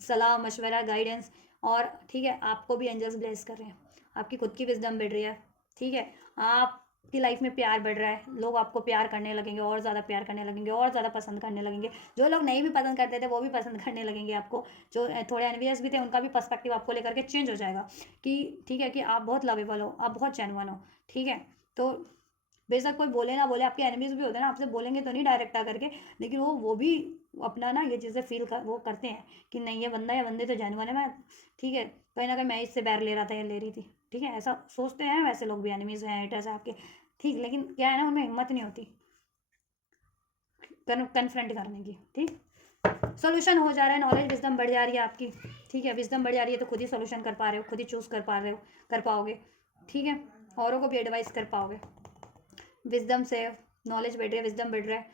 सलाह मशवरा, गाइडेंस, और ठीक है, आपको भी एंजल्स ब्लेस कर रहे हैं, आपकी खुद की विजडम बढ़ रही है, ठीक है, आपकी लाइफ में प्यार बढ़ रहा है, लोग आपको प्यार करने लगेंगे, और ज़्यादा प्यार करने लगेंगे, और ज़्यादा पसंद करने लगेंगे, जो लोग नहीं भी पसंद करते थे वो भी पसंद करने लगेंगे आपको, जो थोड़े एनवियस भी थे उनका भी पर्सपेक्टिव आपको लेकर के चेंज हो जाएगा, कि ठीक है, कि आप बहुत लवेबल हो, आप बहुत जेन्युइन हो, ठीक है। तो बेशक कोई बोले ना बोले, आपके एनिमीज भी होते हैं ना, आपसे बोलेंगे तो नहीं डायरेक्ट आकर के, लेकिन वो भी अपना ना ये चीज़ें वो करते हैं कि नहीं, ये बंदा या बंदे तो जेन्युइन है, मैं, ठीक है, कहीं ना कहीं मैं इससे बैर ले रहा था या ले रही थी, ठीक है, ऐसा सोचते हैं, वैसे लोग भी एनिमीज हैं, हेटर्स हैं आपके, ठीक, लेकिन क्या है ना, उनमें हिम्मत नहीं होती कन्फ्रंट करने की, ठीक। सोल्यूशन हो जा रहा है, नॉलेज विजडम बढ़ जा रही है आपकी, ठीक है, विजडम बढ़ जा रही है तो खुद ही सोल्यूशन कर पा रहे हो, खुद ही चूज़ कर पा रहे हो, कर पाओगे, ठीक है, औरों को भी एडवाइस कर पाओगे, विजडम से नॉलेज बढ़ रही है, विजडम बढ़ रहा है,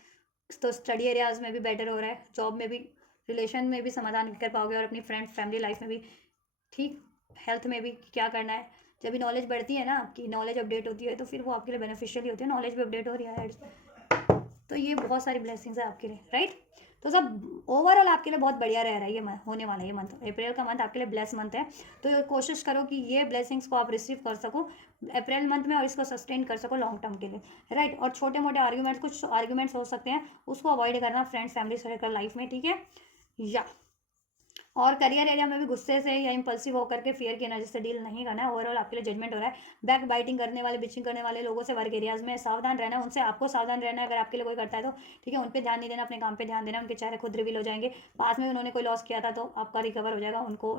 तो स्टडी एरियाज में भी बेटर हो रहा है, जॉब में भी, रिलेशन में भी समाधान कर पाओगे, और अपनी फ्रेंड्स फैमिली लाइफ में भी, ठीक, हेल्थ में भी क्या करना है, जब भी नॉलेज बढ़ती है ना, आपकी नॉलेज अपडेट होती है, तो फिर वो आपके लिए बेनिफिशियल ही होती है, नॉलेज भी अपडेट हो रही है, तो ये बहुत सारी ब्लेसिंग्स है आपके लिए, राइट। तो सब ओवरऑल आपके लिए बहुत बढ़िया रह रहा है, ये होने वाला है, ये मंथ, अप्रैल का मंथ आपके लिए ब्लेस मंथ है, तो कोशिश करो कि ये ब्लेसिंग्स को आप रिसीव कर सको अप्रैल मंथ में, और इसको सस्टेन कर सको लॉन्ग टर्म के लिए, राइट। और छोटे मोटे आर्ग्यूमेंट्स, कुछ आर्ग्यूमेंट्स हो सकते हैं, उसको अवॉइड करना फ्रेंड्स फैमिली सर्कल लाइफ में, ठीक है। या और करियर एरिया में भी गुस्से से या इंपल्सिव होकर के फियर की एनर्जी से डील नहीं करना है, ओवरऑल आपके लिए जजमेंट हो रहा है, बैक बाइटिंग करने वाले, बिचिंग करने वाले लोगों से वर्क एरियाज में सावधान रहना है, उनसे आपको सावधान रहना है, अगर आपके लिए कोई करता है तो, ठीक है, उन पर ध्यान नहीं देना, अपने काम पे ध्यान देना, उनके चेहरे खुद रिवील हो जाएंगे, पास में उन्होंने कोई लॉस किया था तो आपका रिकवर हो जाएगा, उनको,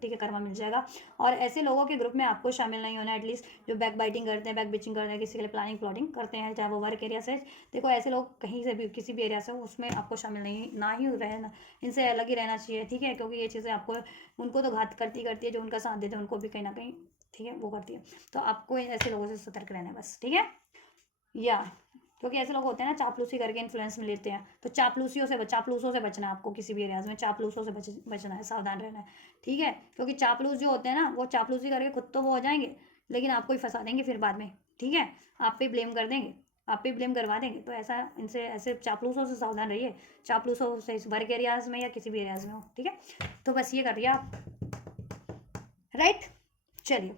ठीक है, कर्मा मिल जाएगा, और ऐसे लोगों के ग्रुप में आपको शामिल नहीं होना, एटलीस्ट जो बैक बाइटिंग करते हैं, बैक बिचिंग करते हैं, किसी के लिए प्लानिंग प्लॉटिंग करते हैं, चाहे वो वर्क एरिया से, देखो ऐसे लोग कहीं से भी, किसी भी एरिया से, उसमें आपको शामिल नहीं, ना ही रहना, इनसे अलग ही रहना चाहिए, ठीक है, क्योंकि ये चीज़ें आपको, उनको तो घात करती है, जो उनका साथ देते हैं उनको भी कहीं ना कहीं, ठीक है, वो करती है, तो आपको ऐसे लोगों से सतर्क रहना है बस, ठीक है। या क्योंकि ऐसे लोग होते हैं ना, चापलूसी करके इन्फ्लुएंस में लेते हैं, तो चापलूसों से बचना है आपको, किसी भी एरियाज में चापलूसों से बचना है, सावधान रहना है, ठीक है, क्योंकि चापलूस जो होते हैं ना, वो चापलूसी करके खुद तो वो हो जाएंगे, लेकिन आपको ही फंसा देंगे फिर बाद में, ठीक है, आप पे ब्लेम कर देंगे, आप पे ब्लेम करवा देंगे, तो ऐसा, इनसे, ऐसे चापलूसों से सावधान रहिए, चापलूसों से वर्क एरियाज में या किसी भी एरियाज में हो, ठीक है। तो बस ये करिए आप, राइट। चलिए,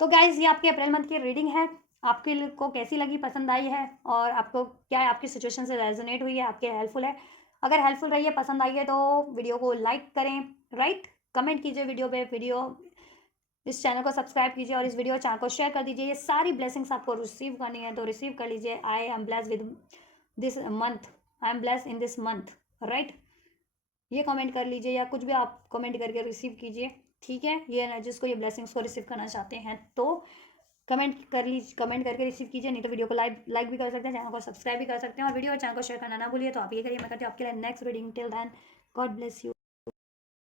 तो गाइज ये आपके अप्रैल मंथ की रीडिंग है, आपके को कैसी लगी, पसंद आई है, और आपको क्या है, आपकी सिचुएशन से रेजोनेट हुई है, आपके हेल्पफुल है, अगर हेल्पफुल रही है, पसंद आई है, तो वीडियो को लाइक करें, राइट, कमेंट कीजिए वीडियो पे, इस चैनल को सब्सक्राइब कीजिए और इस वीडियो चैनल को शेयर कर दीजिए। ये सारी ब्लेसिंग्स आपको रिसीव करनी है तो रिसीव कर लीजिए। I am blessed with this month, I am blessed in this month, right. ये कमेंट कर लीजिए या कुछ भी आप कमेंट करके रिसीव कीजिए, ठीक है। ये ना जिसको ये ब्लेसिंग्स को रिसीव करना चाहते हैं तो कमेंट करके रिसीव कीजिए, नहीं तो वीडियो को लाइक भी कर सकते हैं, चैनल को सब्सक्राइब भी कर सकते हैं और वीडियो और चैनल को शेयर करना ना भूलिए। तो आप ये करिए, मैं करती हूँ आपके लिए next reading. Till then, God bless you.